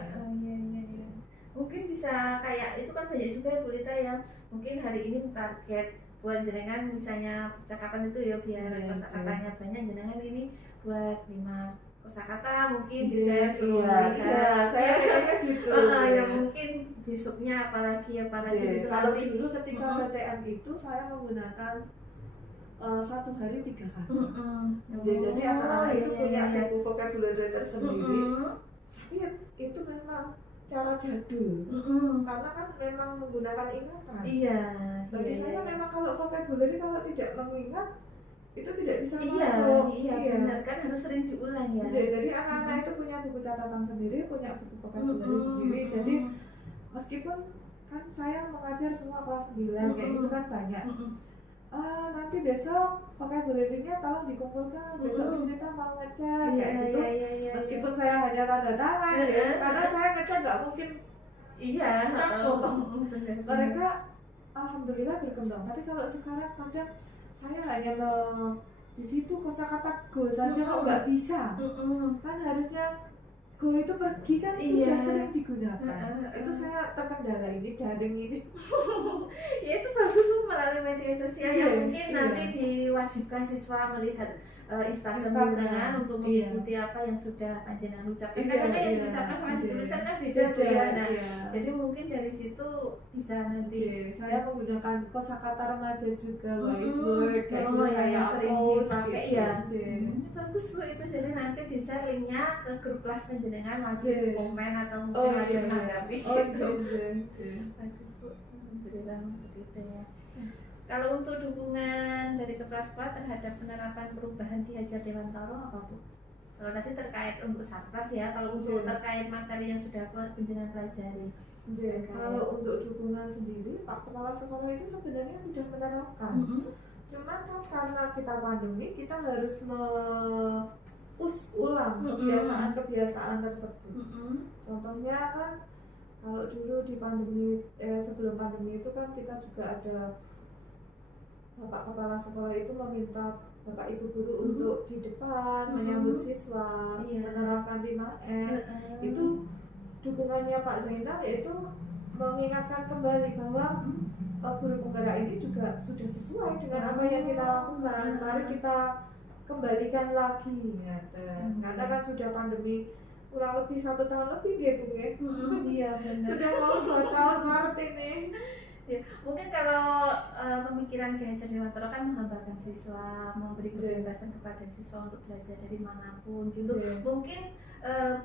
Mungkin bisa kayak itu kan banyak juga ya Bu Lita ya. Mungkin hari ini target buat jenengan misalnya percakapan itu ya biar kosakatanya banyak, jenengan ini buat 5 kosakata mungkin bisa saya kayaknya gitu. Ya mungkin besoknya apalagi itu kalau nanti. dulu ketika PTN itu saya menggunakan 1 hari 3 kali. Jadi anak-anak itu punya buku vocabulary tersendiri. Tapi itu memang cara jadul. Karena kan memang menggunakan ingatan. Iya. Bagi saya memang kalau vocabulary kalau tidak mengingat itu tidak bisa masuk. Iya, benar kan harus sering diulang ya. Jadi anak-anak itu punya buku catatan sendiri, punya buku vocabulary sendiri. Jadi meskipun kan saya mengajar semua kelas 9 kayak gitu kan banyak. Nanti besok vocabulary-nya tolong dikumpulkan. Besok Miss Rita mau ngecek kayak gitu. Meskipun saya hanya tanda tangan ya, karena saya ngecek nggak mungkin. Cakup. Mereka alhamdulillah berkembang. Tapi kalau sekarang kadang saya hanya di situ kosakata go saja kok nggak bisa. Kan harusnya go itu pergi kan sudah sering digunakan. Itu saya terkendala ini daring ini. Ya itu bagus Bu melalui media sosial yang mungkin nanti diwajibkan siswa melihat Instagram jenengan untuk mengikuti apa yang sudah panjenengan ucapkan. Karena yang diucapkan sama ditulisan kan beda Bu ya. Nah, jadi mungkin dari situ bisa nanti. Saya menggunakan kosakata remaja juga, wise word kayak gitu saya sering post dipakai gitu. ya. Bagus Bu itu, jadi nanti di-share linknya ke grup kelas panjenengan, wajib komen atau mungkin wajib menanggapi gitu. Bagus Bu, alhamdulillah begitu ya. Kalau untuk dukungan dari kepala sekolah terhadap penerapan perubahan Ki Hajar Dewantara apa Bu? Kalau nanti terkait untuk Sarpras ya, kalau untuk terkait materi yang sudah panjenengan pelajari. Kalau untuk dukungan sendiri, Pak Kepala Sekolah itu sebenarnya sudah menerapkan. Cuman kan karena kita pandemi, kita harus push ulang kebiasaan-kebiasaan tersebut. Contohnya kan kalau dulu di pandemi, sebelum pandemi itu kan kita juga ada Bapak Kepala Sekolah itu meminta Bapak Ibu Guru untuk di depan menyambut siswa, menerapkan 5S. Itu dukungannya Pak Zainal yaitu mengingatkan kembali bahwa guru penggerak ini juga sudah sesuai dengan apa yang kita lakukan. Mari kita kembalikan lagi karena kan sudah pandemi kurang lebih 1 tahun lebih gitu ya. Iya benar. Sudah mau 2 tahun Maret ini. Ya, mungkin kalau pemikiran Ki Hajar Dewantara kan menghambakan siswa, memberi kebebasan kepada siswa untuk belajar dari manapun gitu. Mungkin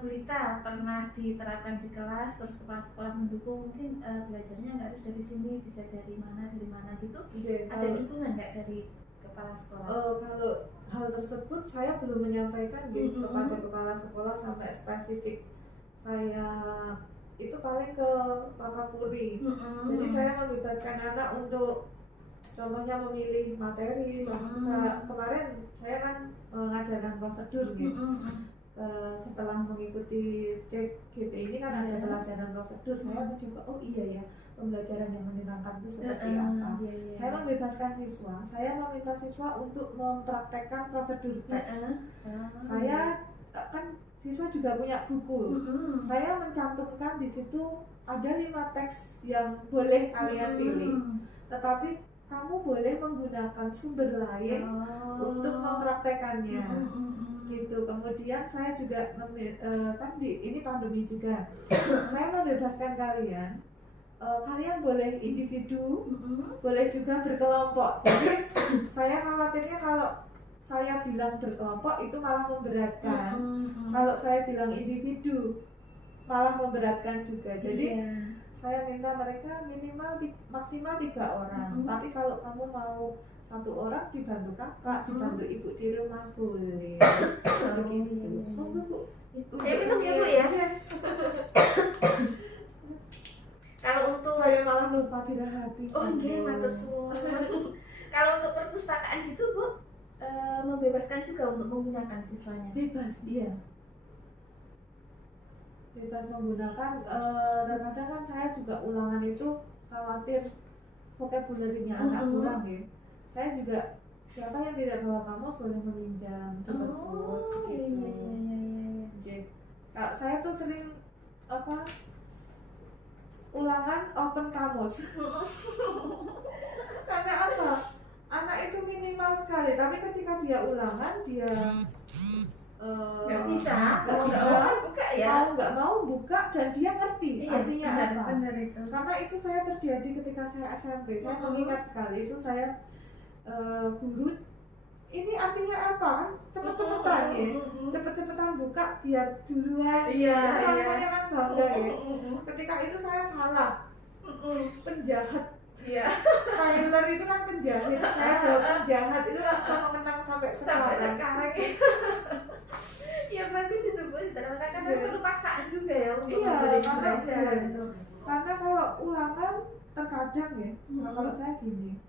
Bu Lita pernah diterapkan di kelas, terus kepala sekolah mendukung, mungkin belajarnya nggak harus dari sini, bisa dari mana gitu. Ada dukungan nggak dari kepala sekolah? Kalau hal tersebut saya belum menyampaikan kepada kepala sekolah sampai spesifik. Saya itu paling ke Pak Kapuri. Jadi saya membebaskan anak untuk contohnya memilih materi. Kemarin saya kan mengajarkan prosedur gitu. Setelah mengikuti CGP ini kan ada pelajaran prosedur, saya mencoba pembelajaran yang menyenangkan itu seperti apa. Saya membebaskan siswa, saya meminta siswa untuk mempraktekkan prosedur teks. Saya kan siswa juga punya buku. Saya mencantumkan di situ ada 5 teks yang boleh kalian pilih. Tetapi kamu boleh menggunakan sumber lain untuk mempraktekannya. Gitu. Kemudian saya juga ini pandemi juga. Saya membebaskan kalian. Kalian boleh individu, boleh juga berkelompok. Jadi saya khawatirnya kalau saya bilang berkelompok itu malah memberatkan. Kalau saya bilang individu malah memberatkan juga. Jadi saya minta mereka minimal maksimal 3 orang. Tapi kalau kamu mau 1 orang dibantu kakak, dibantu ibu di rumah boleh. Begitu. Monggo Bu. Saya minum ya Bu ya. Kalau untuk saya malah lupa dirahati. matur suwun. Kalau untuk perpustakaan gitu Bu, membebaskan juga untuk menggunakan siswanya. Bebas, iya. Bebas menggunakan. Terkadang kan saya juga ulangan itu khawatir vocabulary-nya anak kurang ya. Saya juga, siapa yang tidak bawa kamus boleh meminjam di perpus begitu. Jadi, saya tuh sering ulangan open kamus. Karena apa? Anak itu minimal sekali, tapi ketika dia ulangan dia Nggak bisa, nggak bisa, buka ya. mau nggak mau buka dan dia ngerti artinya apa. Benar itu. Karena itu saya terjadi ketika saya SMP. Saya mengingat sekali itu saya guru, ini artinya apa kan? Cepet-cepetan ya, cepet-cepetan buka biar duluan. Rasanya kan bangga ya. Ketika itu saya salah, penjahat. Tyler itu kan penjahit, saya jawab penjahat, itu sama menang sampai sekarang. Ya bagus itu Bu, kadang-kadang perlu paksaan juga ya untuk Iya, memberi karena pelajaran itu. Karena kalau ulangan terkadang ya, kalau saya gini,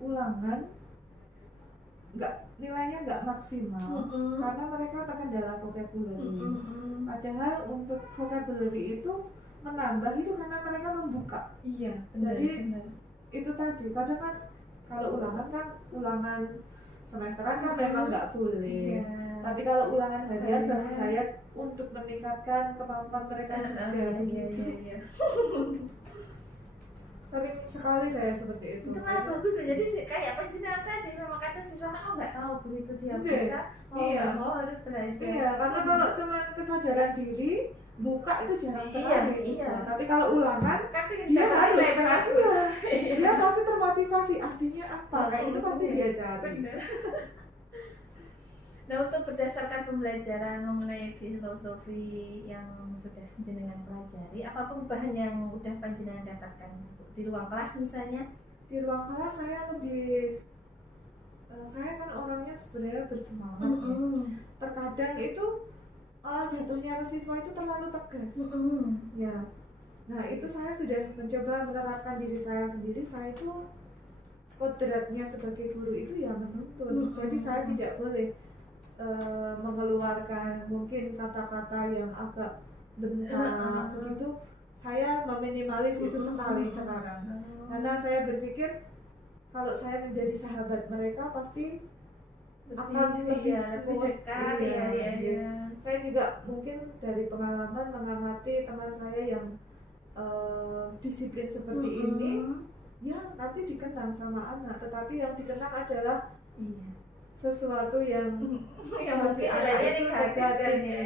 ulangan nilainya nggak maksimal karena mereka terkendala vocabulary. Padahal untuk vocabulary itu menambah itu karena mereka membuka. Iya, Jadi itu tadi, kadang kan kalau ulangan kan ulangan semesteran kan memang nggak boleh. Tapi kalau ulangan harian bagi saya untuk meningkatkan kemampuan mereka juga begitu. Sering sekali saya seperti itu. Itu malah bagus loh. Jadi kayak penjenengan tadi memang kadang siswa kan nggak tahu begitu dia buka, nggak mau harus belajar. Iya, karena kalau cuma kesadaran diri buka itu jarang sekali siswa. Tapi kalau ulangan dia harus dia pasti termotivasi, artinya apa? Kayak itu pasti dia cari. Nah, untuk berdasarkan pembelajaran mengenai filosofi yang sudah jenengan pelajari, apa perubahan yang udah panjenengan dapatkan di ruang kelas misalnya? Di ruang kelas saya lebih, saya kan orangnya sebenarnya bersemangat ya. Terkadang itu jatuhnya ke siswa itu terlalu tegas. Ya. Nah, itu saya sudah mencoba menerapkan diri saya sendiri. Saya itu kodratnya sebagai guru itu ya menuntun. Jadi saya tidak boleh mengeluarkan mungkin kata-kata yang agak bentak begitu. Saya meminimalis itu sekali sekarang. Karena saya berpikir kalau saya menjadi sahabat mereka pasti akan lebih dekat. Saya juga mungkin dari pengalaman mengamati teman saya yang disiplin seperti ini, ya nanti dikenang sama anak, tetapi yang dikenang adalah sesuatu yang mungkin nilainya negatif kan ya.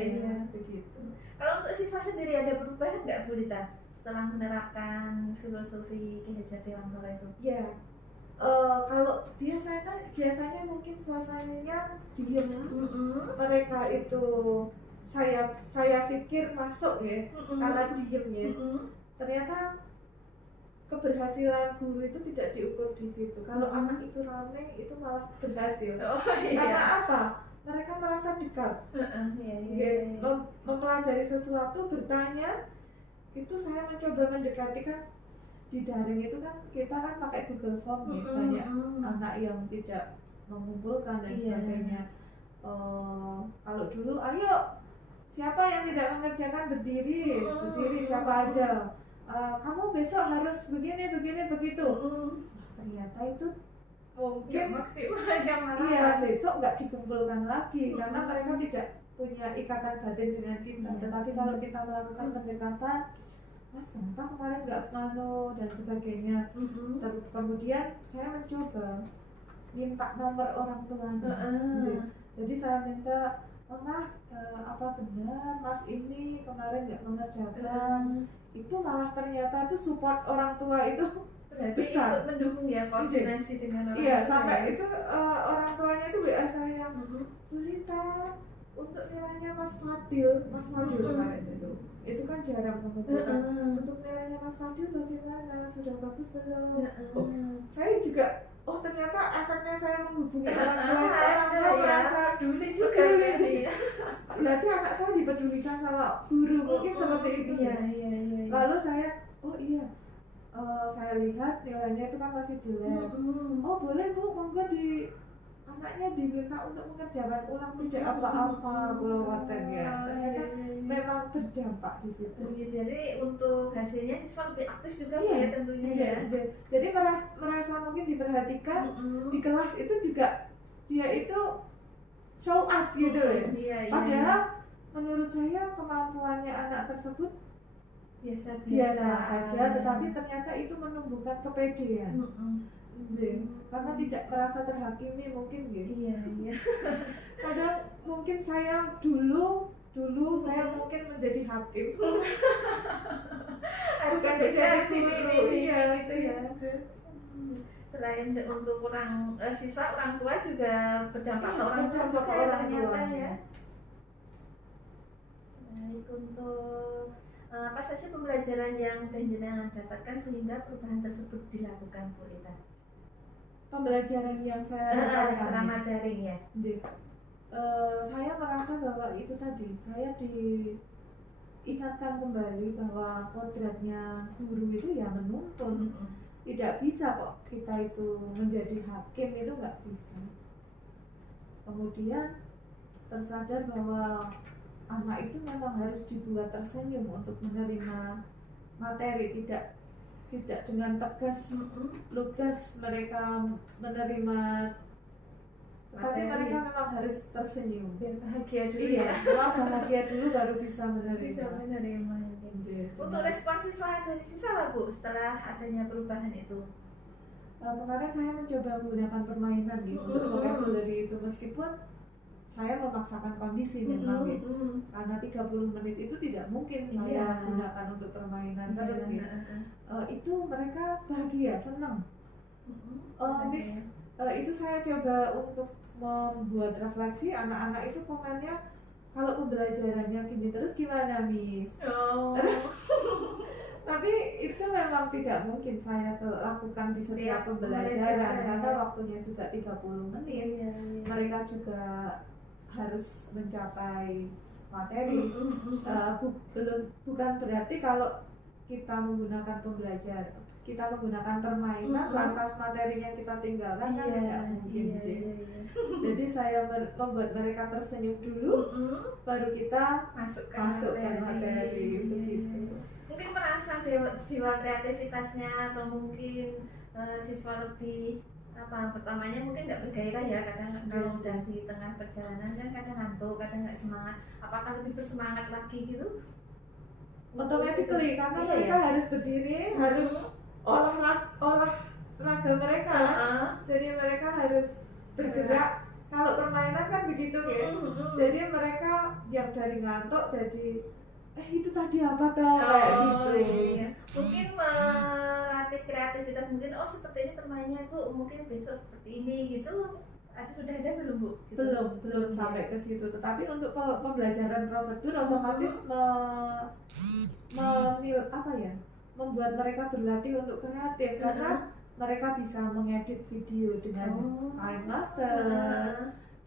Begitu. Kalau untuk siswa sendiri ada perubahan nggak Bu Lita setelah menerapkan filosofi Ki Hajar Dewantara itu? Ya, kalau biasanya mungkin suasananya diem. Mereka itu saya pikir masuk ya karena diem ya. Ternyata keberhasilan guru itu tidak diukur di situ. Kalau anak itu ramai itu malah berhasil. Karena apa? Mereka merasa dekat. Mempelajari sesuatu, bertanya, itu saya mencoba mendekati kan. Di daring itu kan kita kan pakai Google Form ya, banyak anak yang tidak mengumpulkan dan sebagainya. Kalau dulu, ayo siapa yang tidak mengerjakan berdiri siapa aja. Kamu besok harus begini begitu. Ternyata itu mungkin besok nggak dikumpulkan lagi karena mereka tidak punya ikatan batin dengan kita. Tetapi kalau kita melakukan pendekatan, Mas kenapa kemarin nggak mano dan sebagainya. Kemudian saya mencoba minta nomor orang tuanya. Jadi saya minta, Mama, apa benar Mas ini kemarin nggak mengerjakan? Itu malah ternyata itu support orang tua itu berarti besar. ikut mendukung ya, koordinasi dengan orang tua. Iya, sampai itu orang tuanya itu WA saya, Bu Lita, untuk nilainya Mas Fadil kemarin itu kan jarang mengumpulkan. Untuk nilainya Mas Fadil bagaimana? Sudah bagus belum? Saya juga, ternyata efeknya saya menghubungi orang tua merasa peduli juga. Berarti anak saya dipedulikan sama guru, mungkin seperti itu. Lalu saya, saya lihat nilainya itu kan masih jelek. Boleh Bu, monggo anaknya diminta untuk mengerjakan ulang tidak apa-apa pulawatannya. Ternyata memang berdampak di situ. Jadi untuk hasilnya siswa lebih aktif juga Bu, Iya. ya tentunya ya. Jadi merasa mungkin diperhatikan di kelas itu juga dia itu show up gitu ya. Iya. Padahal menurut saya kemampuannya anak tersebut biasa biasa saja, tetapi ternyata itu menumbuhkan kepedean. Karena tidak merasa terhakimi mungkin gitu. Iya. Kadang mungkin saya dulu saya mungkin menjadi hakim. Bukan menjadi guru. Iya, gitu ya. Selain untuk siswa, orang tua juga berdampak ke orang tua juga ya ternyata ya. Baik, untuk apa saja pembelajaran yang jenengan dapatkan sehingga perubahan tersebut dilakukan Bu Lita? Pembelajaran yang saya dapatkan selama daring ya. Saya merasa bahwa itu tadi saya diingatkan kembali bahwa kodratnya guru itu ya menuntun. Tidak bisa kok kita itu menjadi hakim, itu nggak bisa. Kemudian tersadar bahwa anak itu memang harus dibuat tersenyum untuk menerima materi, tidak dengan tegas lugas mereka menerima, tapi mereka memang harus tersenyum Biar bahagia dulu iya ya. memang bahagia dulu baru bisa Bisa menerima. menerima. Untuk respon siswa dari siswa apa Bu setelah adanya perubahan itu? Kemarin saya mencoba menggunakan permainan gitu untuk vocabulary itu, meskipun saya memaksakan kondisi memang gitu. Karena 30 menit itu tidak mungkin saya gunakan untuk permainan terus gitu. Itu mereka bahagia, senang. Itu saya coba untuk membuat refleksi, anak-anak itu komennya kalau pembelajarannya gini terus gimana Miss? Terus tapi itu memang tidak mungkin saya lakukan di setiap pembelajaran karena waktunya juga 30 menit. Mereka juga harus mencapai materi. Bukan berarti kalau kita menggunakan kita menggunakan permainan lantas materinya kita tinggalkan kan tidak mungkin. Jadi saya membuat mereka tersenyum dulu, baru kita masukkan materi begitu. Mungkin merangsang jiwa kreativitasnya atau mungkin siswa lebih pertamanya mungkin nggak bergairah ya, kadang kalau udah di tengah perjalanan kan kadang ngantuk, kadang nggak semangat. Apakah lebih bersemangat lagi gitu? Automatically karena mereka harus berdiri, harus olahraga mereka, jadi mereka harus bergerak. Kalau permainan kan begitu ya, jadi mereka yang dari ngantuk jadi itu tadi apa toh kayak gitu. Mungkin melatih kreativitas, mungkin seperti ini permainannya Bu, mungkin besok seperti ini gitu. Sudah ada belum Bu? Gitu. Belum sampai ke situ. Tetapi untuk pembelajaran prosedur otomatis membuat mereka berlatih untuk kreatif karena mereka bisa mengedit video dengan KineMaster,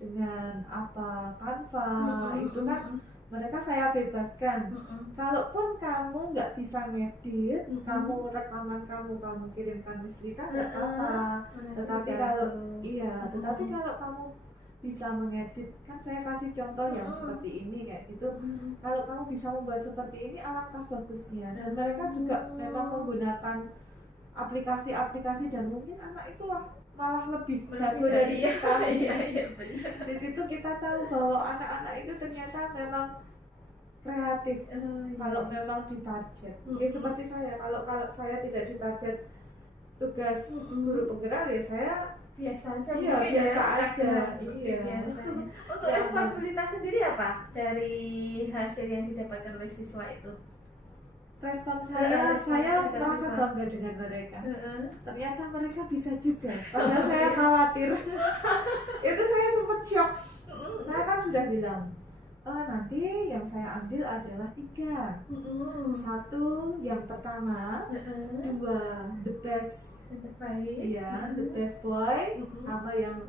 dengan Canva, itu kan mereka saya bebaskan. Kalaupun kamu nggak bisa ngedit, kamu rekaman kamu kirimkan ke Lita nggak apa-apa. Tetapi kalau kamu bisa mengedit, kan saya kasih contoh yang seperti ini kayak gitu. Kalau kamu bisa membuat seperti ini, alangkah bagusnya. Dan mereka juga memang menggunakan aplikasi-aplikasi dan mungkin anak itulah malah lebih jago dari kita. Di situ kita tahu bahwa anak-anak itu ternyata memang kreatif kalau memang ditarget. Seperti saya, kalau saya tidak ditarget tugas guru penggerak ya saya biasa aja. Biasa aja. Untuk responsabilitas sendiri apa dari hasil yang didapatkan oleh siswa itu? Respon saya merasa bangga dengan mereka. Ternyata mereka bisa juga. Padahal saya khawatir. Itu saya sempat shock. Saya kan sudah bilang, nanti yang saya ambil adalah 3. 1 yang pertama, 2 the best, the best boy, sama yang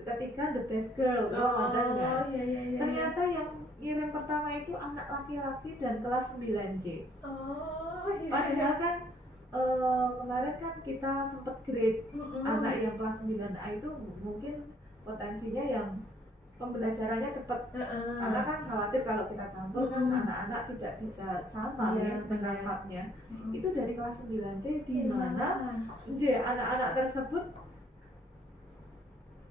ketiga the best girl. Ternyata yang ngirim pertama itu anak laki-laki dan kelas 9J. Padahal kan kemarin kan kita sempat grade anak yang kelas 9A itu mungkin potensinya yang pembelajarannya cepat, karena kan khawatir kalau kita campur kan anak-anak tidak bisa sama ya pendampatnya. Itu dari kelas 9C di mana anak-anak tersebut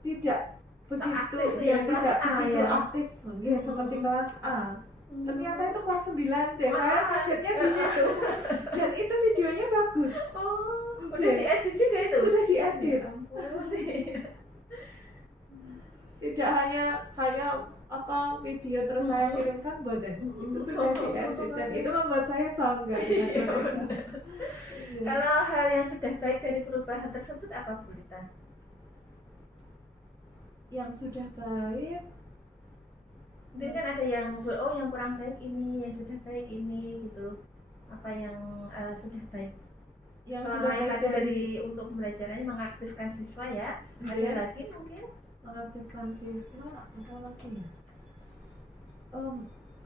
tidak begitu tidak begitu aktif ya, seperti kelas A. Ternyata itu kelas 9C, saya kagetnya di situ. Dan itu videonya bagus. Udah diedit juga itu? Sudah diedit. Tidak hanya saya video terus saya kirimkan buatan, itu sudah diedit dan itu membuat saya bangga. Kalau hal yang sudah baik dari perubahan tersebut apa, Bu Lita? Yang sudah baik mungkin kan ada yang yang kurang baik ini, yang sudah baik ini gitu. Apa yang sudah baik? Yang selama sudah tadi dari untuk pembelajarannya mengaktifkan siswa ya. Ada lagi mungkin mengaktifkan siswa apa lagi?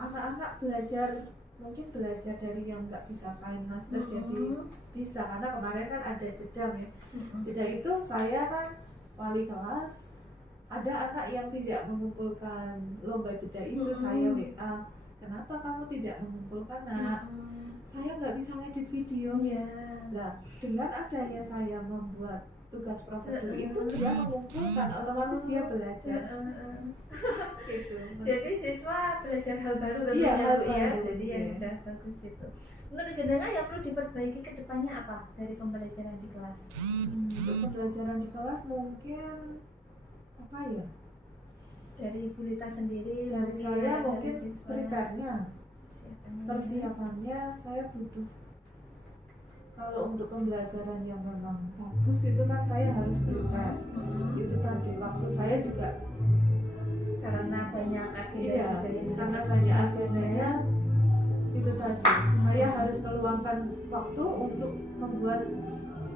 Anak-anak belajar, mungkin belajar dari yang nggak bisa kain master jadi bisa, karena kemarin kan ada jeda ya. Jeda itu saya kan wali kelas, ada anak yang tidak mengumpulkan lomba jeda itu, saya WA, kenapa kamu tidak mengumpulkan nak? Saya nggak bisa ngedit video. Nah, dengan adanya saya membuat tugas prosedur itu, dia mengumpulkan, otomatis dia belajar. Gitu. Jadi siswa belajar hal baru tentunya Bu ya. Jadi yang udah bagus itu. Menurut jenengan yang perlu diperbaiki ke depannya apa dari pembelajaran di kelas? Untuk pembelajaran di kelas mungkin apa ya? Dari Bu Lita sendiri, dari saya mungkin siswa. prepare-nya, persiapannya saya butuh. Kalau untuk pembelajaran yang memang bagus itu kan saya harus prepare. Itu tadi waktu saya juga karena banyak agenda juga yang karena banyak agendanya, itu tadi saya harus meluangkan waktu untuk membuat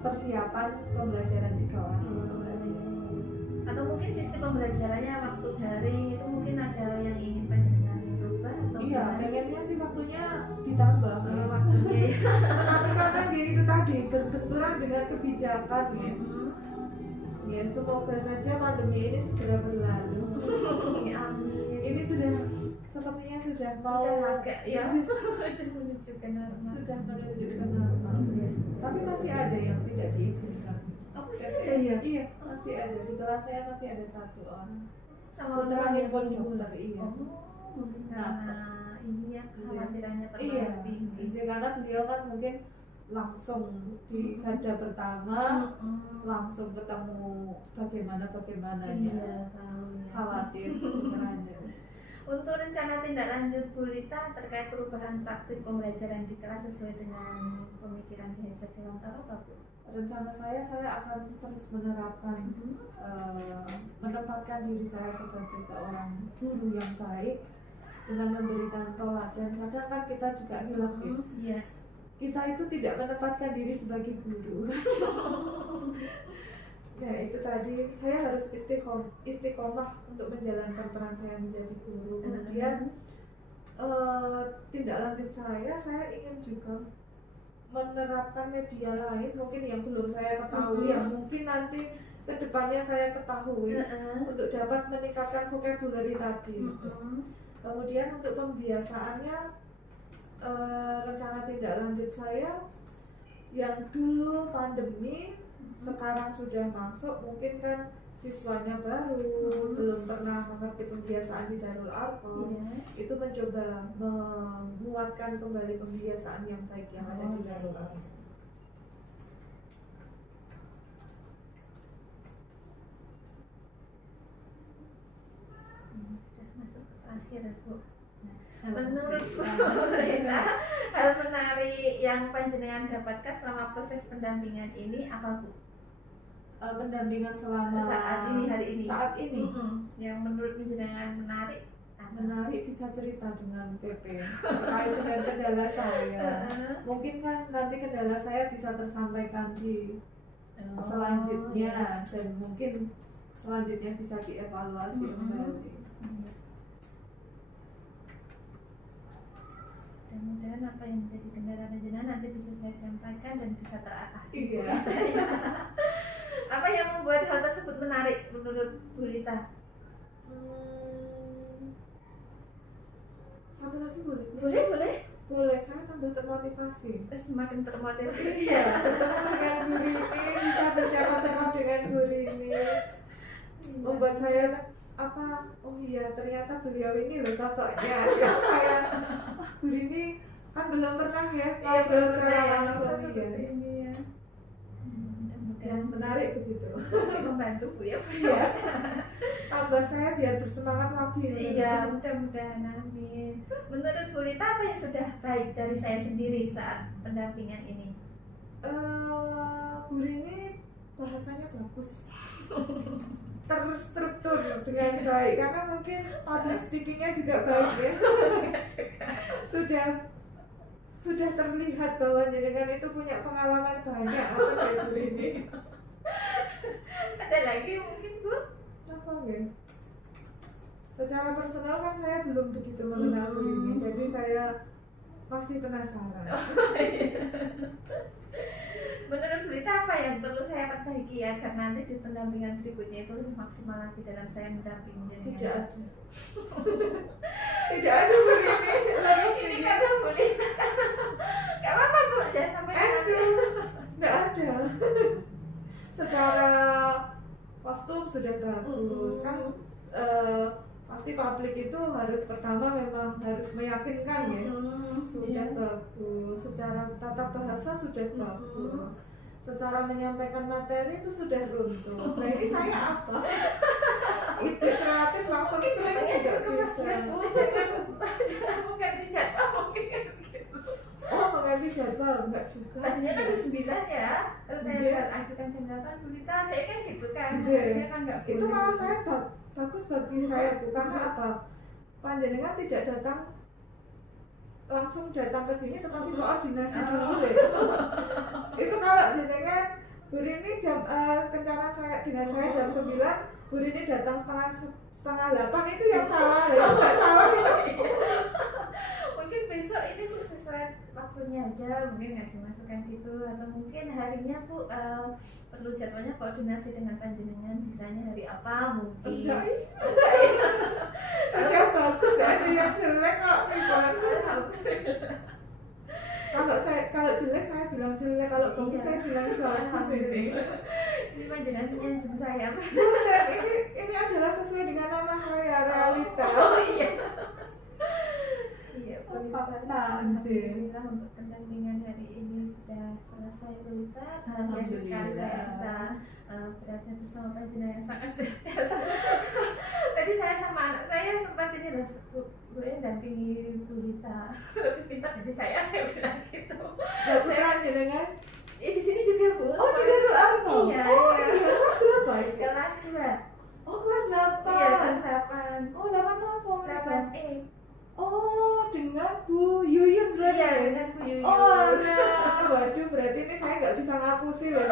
persiapan pembelajaran di kelas itu tadi. Atau mungkin sistem pembelajarannya waktu daring itu mungkin ada yang ingin panjenengan rubah atau Iya, pengennya sih waktunya ditambah. Waktunya Tapi karena itu tadi berbenturan dengan kebijakan ya. Ya, semoga saja pandemi ini segera berlalu. Amin. Ini sepertinya sudah mau agak ya sudah menuju ke normal. Sudah menuju ke normal. Tapi masih ada yang tidak diizinkan. Oh, masih ada ya? Iya, masih ada. Di kelas saya masih ada 1 orang. Sama putranya pun dokter, iya. Mungkin karena ini ya kekhawatirannya terlalu tinggi. Karena beliau kan mungkin langsung di garda pertama, langsung ketemu bagaimananya. Iya, tahu ya. Khawatir putranya. Untuk rencana tindak lanjut Bu Lita terkait perubahan praktik pembelajaran di kelas sesuai dengan pemikiran Ki Hajar Dewantara apa Bu? Rencana saya akan terus menerapkan, menempatkan diri saya sebagai seorang guru yang baik dengan memberikan teladan. Kadang kan kita juga hilaf ya. Kita itu tidak menempatkan diri sebagai guru. Ya itu tadi, saya harus istiqomah untuk menjalankan peran saya menjadi guru. Kemudian tindak lanjut saya ingin juga menerapkan media lain mungkin yang belum saya ketahui, yang mungkin nanti kedepannya saya ketahui untuk dapat meningkatkan vocabulary tadi. Kemudian untuk pembiasaannya, rencana tindak lanjut saya yang dulu pandemi sekarang sudah masuk, mungkin kan siswanya baru belum pernah mengerti pembiasaan di Darul Arqam, itu mencoba menguatkan kembali pembiasaan yang baik yang ada di Darul Arqam. Sudah masuk ke akhir Bu. Menurut Bu Lita, hal menarik yang panjenengan dapatkan selama proses pendampingan ini apa Bu? Pendampingan selama hari ini yang menurut panjenengan menarik bisa cerita dengan PP terkait dengan kendala saya. Mungkin kan nanti kendala saya bisa tersampaikan di selanjutnya dan mungkin selanjutnya bisa dievaluasi kembali. mudah-mudahan apa yang menjadi kendala panjenengan nanti bisa saya sampaikan dan bisa teratasi. Iya. Apa yang membuat hal tersebut menarik menurut Bu Lita? Satu lagi boleh? Boleh. Boleh, saya tambah termotivasi. Semakin termotivasi. Iya, bertemu dengan Bu Rini, bisa bercakap-cakap dengan Bu Rini, membuat saya oh iya ternyata beliau ini loh sosoknya. Ya, saya, Bu Rini kan belum pernah ya ngobrol secara langsung ya. Ini ya. Yang menarik begitu. Membantu Bu ya. Iya. Tambah saya biar bersemangat lagi. Iya, mudah-mudahan amin. Menurut Bu Lita apa yang sudah baik dari saya sendiri saat pendampingan ini? Bu Rini bahasanya bagus, terstruktur dengan baik karena mungkin public speakingnya juga baik ya. Sudah terlihat bahwa jenengan itu punya pengalaman banyak atau kayak Bu Rini. Ada lagi mungkin Bu? Apa ya? Secara personal kan saya belum begitu mengenal Bu Rini, jadi saya masih penasaran. Menurut Bu Lita apa yang perlu saya perbaiki agar nanti di pendampingan berikutnya itu lebih maksimal lagi dalam saya mendampingi jenengan? Tidak ada. Tidak ada Bu Rini. Ini karena Bu Lita. Gak apa-apa Bu, jangan sampai Tidak ada. Secara kostum sudah bagus kan. Pasti publik itu harus pertama memang harus meyakinkan ya. Sudah bagus, secara tata bahasa sudah bagus, secara menyampaikan materi itu sudah runtuh. Nah ini saya apa? Ide kreatif langsung sering tidak bisa. Bu, jangan mengganti jadwal mungkin gitu. Oh mengganti jadwal enggak juga. Tadinya kan jam 9 ya, terus saya ajukan jam 8 Bu Lita, saya kan gitu kan. Saya kan enggak itu malah saya bagus bagi saya, bukan apa panjenengan tidak langsung datang ke sini tetapi koordinasi dulu ya. Itu kalau jenengan Bu Rini rencana saya dengan saya jam 9, Bu Rini datang setengah 8 itu yang salah ya, itu nggak salah itu. Mungkin besok ini Bu sesuai waktunya aja, mungkin ngasih masukan gitu, atau mungkin harinya Bu perlu jadwalnya koordinasi dengan panjenengan, bisanya hari apa mungkin. Sudah bagus, nggak ada yang jelek kok Ribon. Kalau jelek saya bilang jelek, kalau bagus saya bilang bagus ini. Ini panjenengan menyanjung saya. Benar, ini adalah sesuai dengan nama saya, Realita. Oh iya. Iya, Alhamdulillah untuk pendampingan hari ini sudah selesai Bu Lita. Bahagia sekali saya bisa berada bersama panjenengan yang sangat biasa. Tadi saya sama anak saya sempat ini loh, Bu dampingi Bu Lita. Lebih pintar dari saya bilang gitu. Saya jenengan. Di sini juga Bu. Oh di Darul Arqam. Iya. Oh iya, kelas berapa? Kelas 2. Oh kelas 8. Iya, kelas 8. Oh 8 apa? 8E. Oh dengan Bu Yuyun berarti. Iya, dengan Bu Yuyun. Oh nah, waduh berarti ini saya nggak bisa ngapusi loh.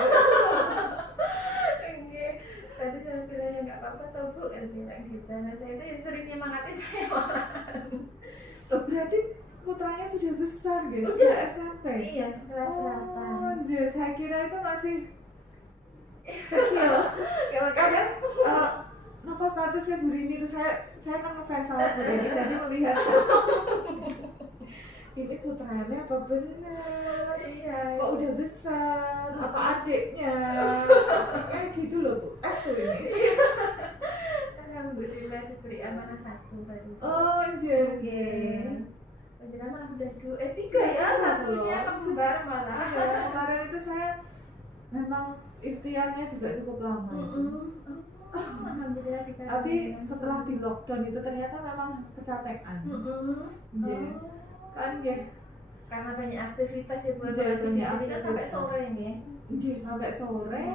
Tadi saya bilangnya nggak apa-apa tau Bu, kan bilang gitu. Nah saya itu sering nyemangati saya malahan. Oh berarti putranya sudah besar guys, sudah SMP. Iya, kelas 8. Oh anjir, saya kira itu masih kecil. Kadang apa statusnya Bu Rini itu saya kan ngefans sama Bu Rini, jadi melihat ini putranya apa benar? Iya. Kok udah besar? Apa adiknya? Kayak gitu loh Bu. Tuh ini. Alhamdulillah diberi amanah 1 baru. Oh anjir. Panjenengan malah udah 3 ya, satunya kembar malah. Ya, kemarin itu saya memang ikhtiarnya juga cukup lama. Alhamdulillah dikasih. Tapi setelah di lockdown itu ternyata memang kecapean. Kan ya karena banyak aktivitas ya Bu. Iya, Di banyak sini kan sampai aktivitas. sore nih. sampai sore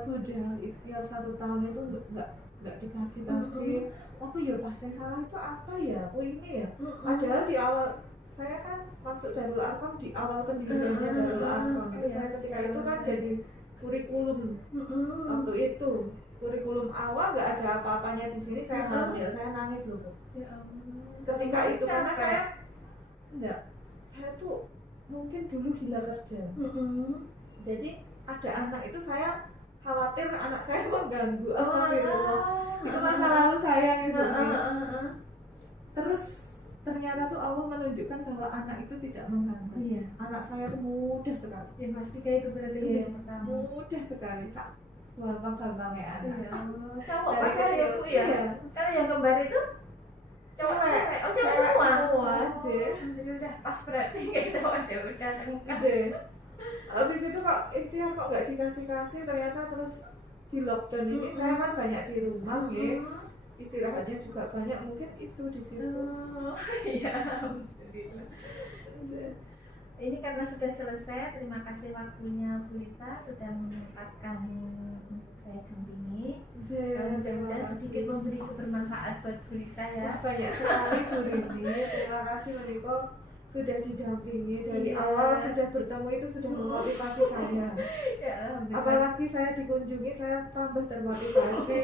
sudah ikhtiar 1 tahun itu nggak dikasih apa ya bahasa yang salah itu apa ya ini ya padahal di awal saya kan masuk Darul Arqam di awal pendiriannya Darul Arqam itu saya ketika itu kan jadi kurikulum waktu itu kurikulum awal nggak ada apa-apanya di sini saya hamil saya nangis loh Ya ampun. ketika itu karena saya enggak, saya tuh mungkin dulu gila kerja. Jadi Ada anak itu saya khawatir anak saya mengganggu. Astagfirullah. Itu masa lalu saya gitu. Terus ternyata tuh Allah menunjukkan bahwa anak itu tidak mengganggu. iya, Anak saya tuh mudah sekali. yang pasti kayak itu berarti Iya. yang pertama. Mudah sekali. Gampang-gampangnya anak. Iya. Cowok Dari padahal ya kecil, Bu ya. iya. Kalau yang kembar itu cowok Cewek. cewek. Oh cewek Cewek semua. semua, Je. Jadi udah pas berarti kayak cowok ya udah lengkap. J. Habis itu kok ikhtiar kok nggak dikasih ternyata terus di lockdown ini saya kan banyak di rumah ya, istirahatnya juga banyak, mungkin itu di situ. Iya. Alhamdulillah. Ini karena sudah selesai, terima kasih waktunya Bu Lita sudah menyempatkan untuk saya dampingi. J. Mudah-mudahan sedikit memberi kebermanfaat buat Bu Lita ya. Wah, banyak sekali Bu Rini, terima kasih Meniko sudah didampingi dari Iya. awal, sudah bertemu itu sudah memotivasi saya. Ya alhamdulillah. Apalagi saya dikunjungi, saya tambah termotivasi.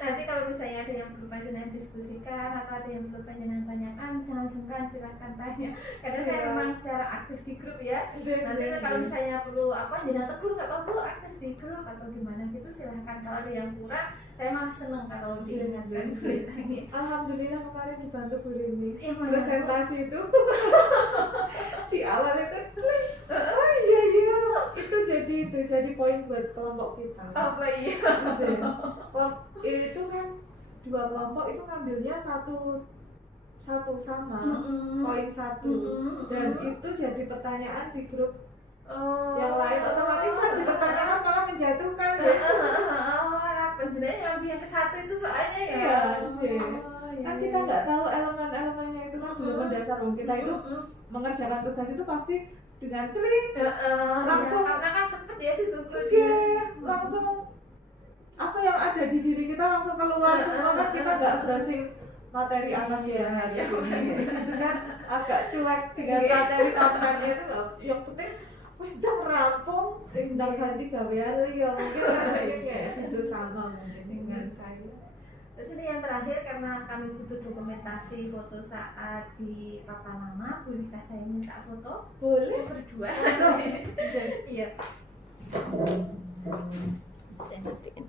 Nanti kalau misalnya ada yang perlu panjenengan diskusikan atau ada yang perlu panjenengan tanyakan, jangan sungkan silahkan tanya. Karena saya Siap. memang secara aktif di grup ya. J. Nanti kalau misalnya perlu apa, jenengan tegur nggak apa-apa, aktif di grup atau gimana gitu silahkan. Kalau ada yang kurang, saya malah seneng kalau diingatkan beritanya. Alhamdulillah kemarin dibantu Bu Rini. Iya, Presentasi itu di awal itu klik. Oh iya itu jadi poin buat kelompok kita. Apa iya? Itu kan dua kelompok itu ngambilnya satu sama poin satu, dan itu jadi pertanyaan di grup yang lain, otomatis kan dipertanyakan malah menjatuhkan ya. Penjenengan yang yang ke satu itu soalnya ya. Iya, J. Iya, Kan iya, kita iya. nggak tahu elemen-elemennya itu kan belum mendasar. Kita itu mengerjakan tugas itu pasti dengan celik. Langsung. Karena kan cepet ya dituntut. Oke, langsung apa yang ada di diri kita langsung keluar semua, kan kita nggak browsing materi apa sih yang hari ini. Itu kan agak cuek dengan materi kontennya itu loh. Yang penting wes dong rampung, tinggal ganti gawean ya mungkin kayak gitu sama mungkin dengan saya. Terus ini yang terakhir, karena kami butuh dokumentasi foto saat di papan nama, bolehkah saya minta foto? Boleh. Berdua. Foto. Iya. Saya matiin.